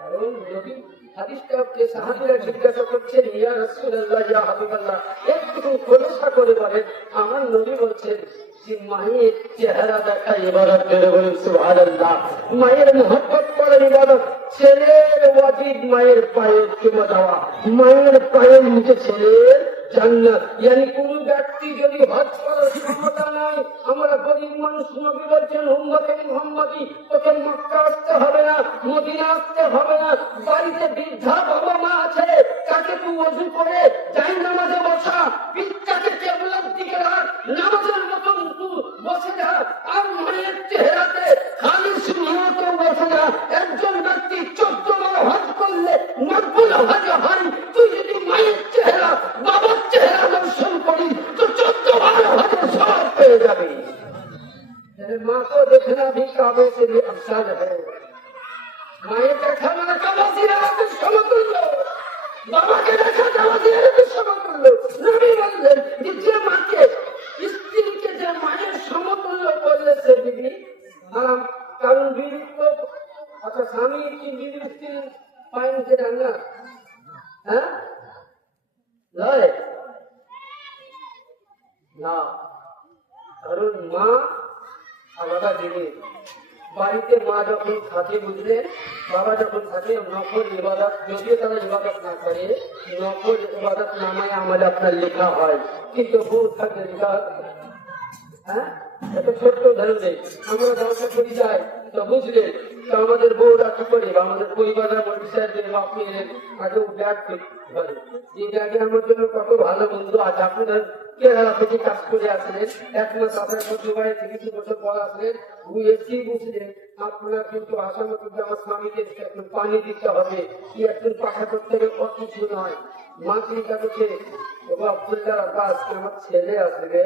কারণ নবী হাদিসটা যে সাহাবীরা জিজ্ঞাসা করছেন ইয়া রাসূলুল্লাহ ইয়া হাবিবাল্লাহ, একটু খোলাসা করে বলেন। আমার নবী বলছেন যে মায়ের চেহারা দেখা ইবাদত করে, বলেন সুবহানাল্লাহ। মায়ের মহব্বত করার ইবাদত। ছেলের ওয়াজিব মায়ের পায়ে চুমা দেওয়া, মায়ের পায়ের নিচে ছেলের জান্নাত। ইয়ানি কোন ব্যক্তি যদি হজ করার ক্ষমতা নাই, আমরা গরিব মানুষ, নবী বলছেন উম্মতে মুহাম্মাদি, তোকে মক্কা আসতে হবে না, মদিনা আসতে হবে না। বাড়িতে বৃদ্ধা বাবা মা আছে, তাকে তুই ওযু করে যাই নামাজে বসা, পিঠটাকে কেবলার দিকে রাখ, নামাজের মতন তুই বসে যা। আর মায়ের চেহারাতে খালিস নিয়তে বসে যা। একজন ব্যক্তি 14 বার হজ করলে মকবুল হজ হয়। তুই যদি মায়ের চেহারা, বাবার চেহারা দর্শন করি তো 14 বার হজের সওয়াব পেয়ে যাবে। মা को देखना भी काबे से भी अफसाद है। মায়ের দেখা মানে কাবাসিরাতের সমতুল্য, বাবাকে দেখা কাবাসিরাতের সমতুল্য। নবী বললেন যে মাকে, স্ত্রীকে যে মায়ের সমতুল্য করলে সে বিবি হারাম। কারণ বিবি তো, আচ্ছা স্বামী কি বিবির স্ত্রী পায় নিতে জান না? হ্যাঁ লয় না, কারণ মা আলাদা জিনিস। বাড়িতে মা যখন থাকে বুঝলেন, বাবা যখন থাকে নফল ইবাদত, যদিও তারা ইবাদত না করে, নফল ইবাদত নামায় আমলে আপনার লেখা হয়, কিন্তু বউ থাকে লেখা। হ্যাঁ এত ছোট্ট ধরনের আমরা ব্যবসা করি যাই তো বুঝলেন, তো আমাদের বউরা কি করে, আমাদের পরিবারের মধ্যে আপনি আগেও ব্যাগ ধরে, যে ব্যাগে আমার জন্য কত ভালো বন্ধু আছে। আপনাদের কেরালা থেকে কাজ করে আসলেন, 1 মাস আপনার দুবাই থেকে 2 বছর পর আসলেন, এসে বুঝলেন আপনার কিন্তু আসার মতো আমার স্বামীকে একটু পানি দিতে হবে, কি একটু পাখা করতে হবে, কত কিছু নয়। মা চিন্তা করছে আব্দুল্লাহ আব্বাস আমার ছেলে আসবে,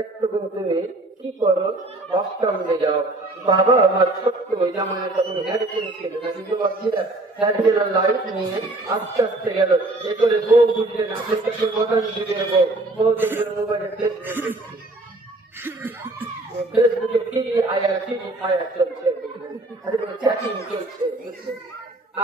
একটু তুমি কি করো, বস্তা উঠে যাও। বাবা আমার ছোট্ট ওই জামানে তখন হ্যারিকেন ছিল না, কিন্তু বাচ্চারা হ্যারিকেনের লাইট নিয়ে আস্তে আস্তে গেল। এ করে বউ বুঝলেন আপনি কাছে বদল দিয়ে দেবো, বউ দেখলেন মোবাইলে ফেসবুকে টিভি আয়া চলছে, চ্যাটিং চলছে।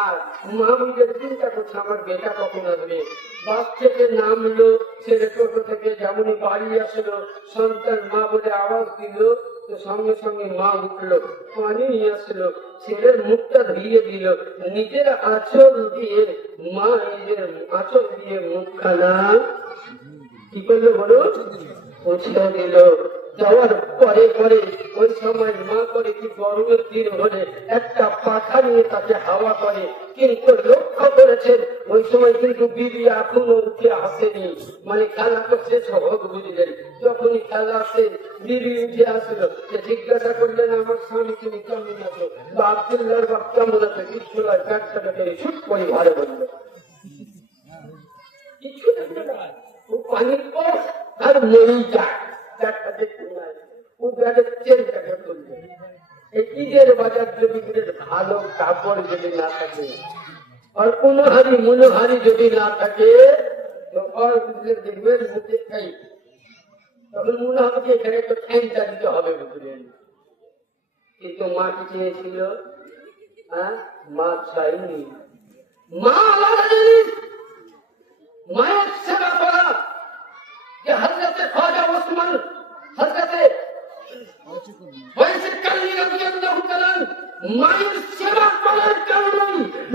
আর মামিদের চিন্তা করছে আমার বেটা কখন আসবে। বাস থেকে নামলো, ছেলে টোটো থেকে যেমনই বাড়ি আসলো, সন্তান মা বলে আওয়াজ দিল, তো সঙ্গে সঙ্গে মা উঠলো, পানি নিয়ে আসলো, ছেলের মুখটা ধুইয়ে দিল, নিজের আঁচল দিয়ে মা নিজের আঁচল দিয়ে মুখখানা কি করলো বলো, মুছে দিল। যাওয়ার পরে পরে ওই সময় মা করে কি গরমের দিন হলে একটা পাখা নিয়ে তাকে হাওয়া করে, কিন্তু লক্ষ্য করেছেন ওই সময় কিন্তু বিবি এখনো উঠে আসেনি, মানে খেলা তো শেষ হোক বুঝলেন। যখনই খেলা আসে বিবি উঠে আসলো, জিজ্ঞাসা করলেন আমার স্বামী তুমি কেমন আছো, বা আব্দুল্লাহর বাপ কেমন আছে, কিছু নয়, ব্যাগটাকে শুট করে ঘরে বললো, কিছু ও পানির পর আর মরেই যায়। বাজার যদি ভালো কাপড় যদি না থাকে আর কোনহারি মনোহারি যদি না থাকে, দেখবেন মুখে খাই, তখন মনে হবে যে এখানে তো ঠ্যাংটা দিতে হবে বুঝলেন। কিন্তু মা কি চেয়েছিল, হ্যাঁ মা চাইনি, মা আলাদা জিনিস, মায়ের সেবা করা। যে হযরতে খাজা ওসমান হযরতে মায়ের সেবা করার কারণে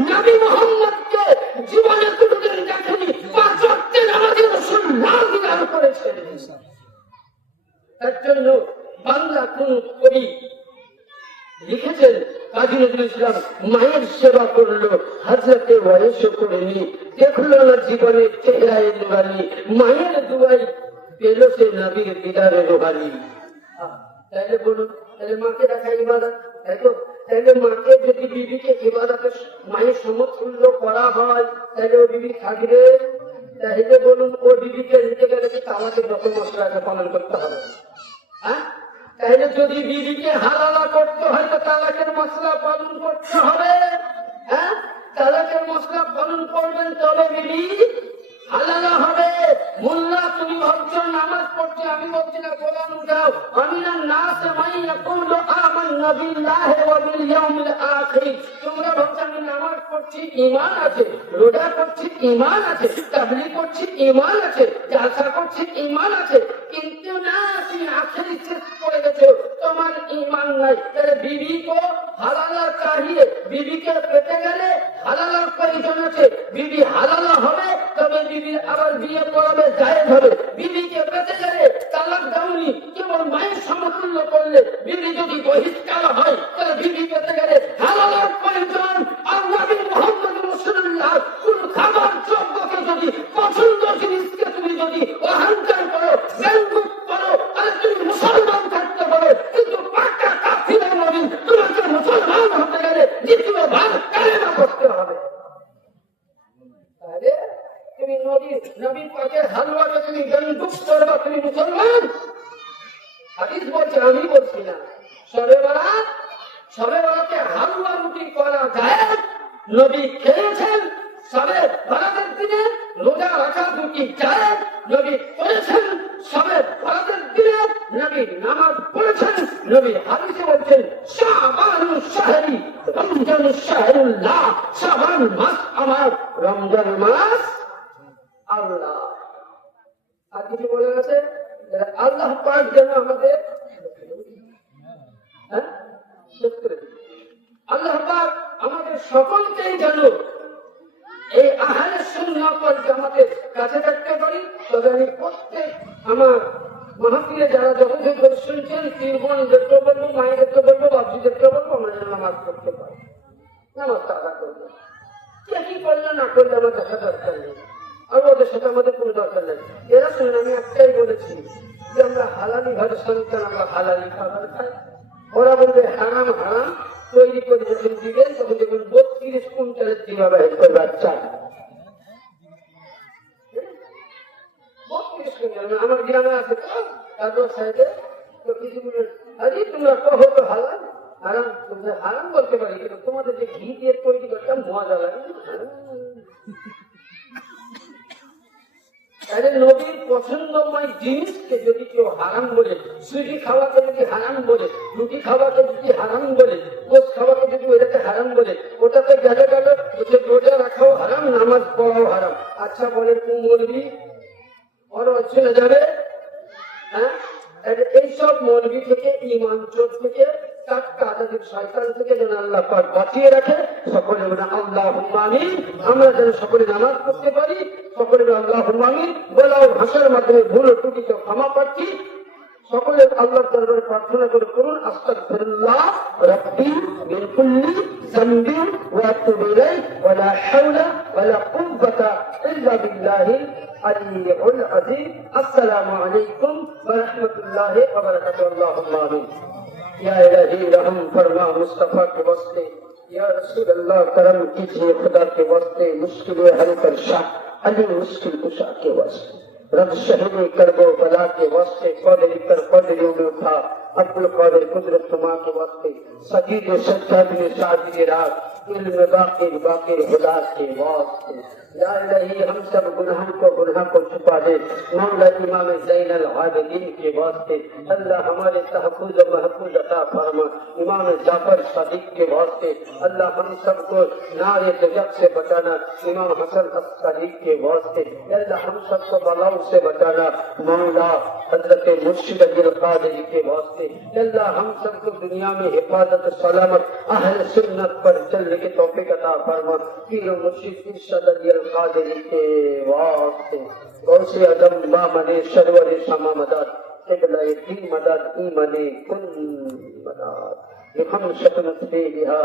নবী মুহাম্মদকে জীবনে কোনোদিন দেখেনি, 5 ওয়াক্তে নামাজের রাসূল নাম দান করেছেন। তার জন্য বাংলা কোন কবি লিখেছেন কাজী নজরুল ইসলাম, মায়ের সেবা করলো হযরতে ওয়াইসও করেনি, দেখলো না জীবনের চেহারায় নুরানি, মায়ের দুয়াই পেল সে নবীর দিদারে রোহানি। তাহলে বলুন, তাহলে মাকে দেখা ইবাদত, তাই তো? তাহলে মাকে যদি বিবিকে ইবাদতে মায়ের সমতুল্য করা হয়, তাহলে ও বিবি থাকবে? তাহলে বলুন, ও বিবিকে নিতে গেলে কি আমাকে যত মশলাকে পালন করতে হবে? হ্যাঁ, তাহলে যদি বিবিকে হালালা করতে হয় তো তালাকের মশলা পালন করতে হবে। হ্যাঁ, তালাকের মশলা পালন করবেন তবে বিবি হালালা হবে। মোল্লা তুমি ভাবছো নামাজ পড়ছে, আমি বলছি না কোরআন উঠাও। আমিনান নাস মান ইয়াকুলু আমান্না বিল্লাহি ওয়া বিল ইয়াউমিল আখির। তোমরা ভাবছো আমি নামাজ পড়ছি ঈমান আছে, রোজা করছি ঈমান আছে, তাবলীগ করছি ঈমান আছে, জালসা করছি ঈমান আছে, কিন্তু না তুমি আখিরি শেষ করে গেছো, তোমার ঈমান নাই। তাহলে বিবি কো হালালা চাহিয়ে, বিবিকে পেতে গেলে হালালার প্রয়োজন আছে। বিবি হালালা হবে তবে বিবির আবার বিয়ে করাবে জায়েজ হবে। বিবিকে পেতে গেলে তালাক দাওনি, কেবল মায়ের সমতুল্য করলে বিবি যদি বহিষ্কার হয়, তাহলে বিবি পেতে গেলে হালালার প্রয়োজন। আর নবী মুহাম্মদ রাসূলুল্লাহ কোন খাবার যোগ্যকে যদি পছন্দ জিনিসকে তুমি যদি অহংকার করো, বেঙ্গুপ করো, আর তুমি মুসলমান থাকতে পারো, কিন্তু পাক্কা কাফির নবী তোমাকে মুসলমান হতে গেলে দ্বিতীয়বার কালেমা পড়তে হবে। তাহলে তুমি নবীর পাকের হালুয়াকে তুমি বেঙ্গুপ করবা, তুমি মুসলমান? হাদিস বলছে, আমি বলছি না। শবে বরাতে হালুয়া রুটি করা যায়, নবী খেয়েছেন। শবে বরাতের দিনে রোজা রাখা রুটি যায়, নবী করেছেন। শবে বরাতের দিনে নবী নামাজ পড়েছেন। নবী হাদিসে বলছেন, শাবানু শাহরি রমজানু শাহরুল্লাহ, শাবান মাস আমার, রমজান মাস আল্লাহ। আর কিছু বলে গেছে আল্লাহ পাক যেন আমাদের আল্লাহ পাক আমাদের সকলকেই যেন এই আহলে সুন্নাত ওয়াল জামাতের কাছে থাকতে পারি। তবে আমি প্রত্যেক আমার মাহফিলে যারা যতদিন ধরে শুনছেন, পীর বোনদেরকে বলবো, মায়েদেরকে বলবো, বাবজিদেরকে বলবো, আমরা যেন নামাজ পড়তে পারি, নামাজটা আদা করবো। কে কি করলে না করলে আমার দেখা দরকার নেই। আর ওদের সাথে আমাদের কোনো দরকার নেই। এরা শুনে আমি একটাই বলেছি যে আমরা হালালি ঘরের সন্তান, আমরা হালালি খাবার খাই। ওরা বলবে হারাম হারাম তৈরি করে যখন দিবেন তখন দেখুন 32 কুইন্টালের ডিমা বাহির করে বাচ্চা। 32 কুইন্টাল আমার গ্রামে আছে তো কাদর সাইডে, তো কিছু আরে তোমরা কহো তো হালাল হারাম, তোমরা হারাম বলতে পারি কিন্তু তোমাদের যে ঘি দিয়ে তৈরি করতাম মজা লাগে। তাহলে নবীর পছন্দময় জিনিসকে যদি কেউ হারাম বলে, সুজি খাওয়াকে যদি হারাম বলে, রুটি খাওয়াকে যদি হারাম বলে, গোস খাওয়াকে যদি ওটাকে হারাম বলে, ওটাতে গেলে গেল ওদের রোজা রাখাও হারাম, নামাজ পড়াও হারাম। আচ্ছা বলে কোন মৌলবি ওরা চলে যাবে? হ্যাঁ, এইসব মৌলবি থেকে, ইমান চোর থেকে, টাটকা আজাদের শয়তান থেকে যেন আল্লাহ পাক বাঁচিয়ে রাখে। সকলে বলে আল্লাহুম্মা আমিন। আমরা যেন সকলে নামাজ পড়তে পারি, সকলে বলে আল্লাহুম্মা আমিন। বলাও ভাষার মাধ্যমে ভুল ও ত্রুটিতে ক্ষমা প্রার্থী। সকলে আল্লাহর দরবারে প্রার্থনা করে করুন আস্তাগফিরুল্লাহ রাব্বি মিন কুল্লি যামবি ওয়া আতুবু ইলাইহি ওয়া লা হাওলা ওয়া লা কুওয়াতা ইল্লা বিল্লাহিল আলিয়্যিল আযীম। আসসালামু আলাইকুম ওয়া রাহমাতুল্লাহি ওয়া বারাকাতুহু। আল্লাহুম্মা আমিন। या इलाही रहम फरमा मुस्तफा के वास्ते, या रसूल अल्लाह करम कीजिए खुदा के वास्ते, मुश्किलें हल कर शाह अली मुश्किल कुशा के वास्ते, रब शहीद करबो बला के वास्ते, कौदर कर कौदरियों में उठा अब्दुल कादिर कुदरत तुमा के वास्ते, सजीद सज्जाद में शादी रात इल्म बाकिर बाकिर खुदा के वास्ते। या इलाही हम सब गुनाह को छुपा दे मौला इमाम ज़ैनुल आबिदीन के वास्ते। अल्लाह हमारे तहफ़्फ़ुज़ व महफ़ूज़ अता फरमा इमाम जाफर सादिक के वास्ते। अल्लाह हम सबको नारे दुज़ख से बचाना इमाम हसन अस्सदीक़ के वास्ते। अल्लाह हम सबको बलाओं से बचाना मौला हज़रत मुर्शिद अब्दुल कादिर के वास्ते। अल्लाह हम सबको दुनिया में हिफाजत सलामत अहल सुन्नत पर चलने की तौफीक अता फरमा पीर मुर्शिद इरशाद अब्दुल कादिर के वास्ते। गौसे आज़म बामने सरवर शमा मदद क़िबला दीन मदद ईमने कुन मदद बिखमसत नस्बिहा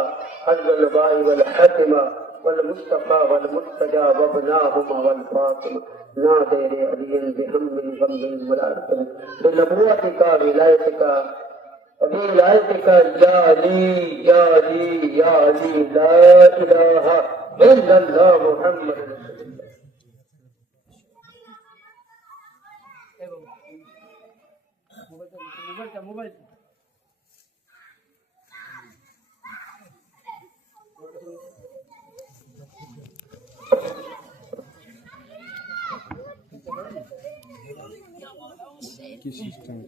अल बाई वल हातिमा वल मुस्तफा वल मुर्तजा वबनाहुमा वल फातिमा नादिर अलियन बिहम्मिन गम्मिन मुलाक़िन बिनबुव्वतिका विलायतिका विलायतिका या अली या अली या अली ला इलाहा इल्लल्लाह मुहम्मद मोबाइल কি সিস্টেম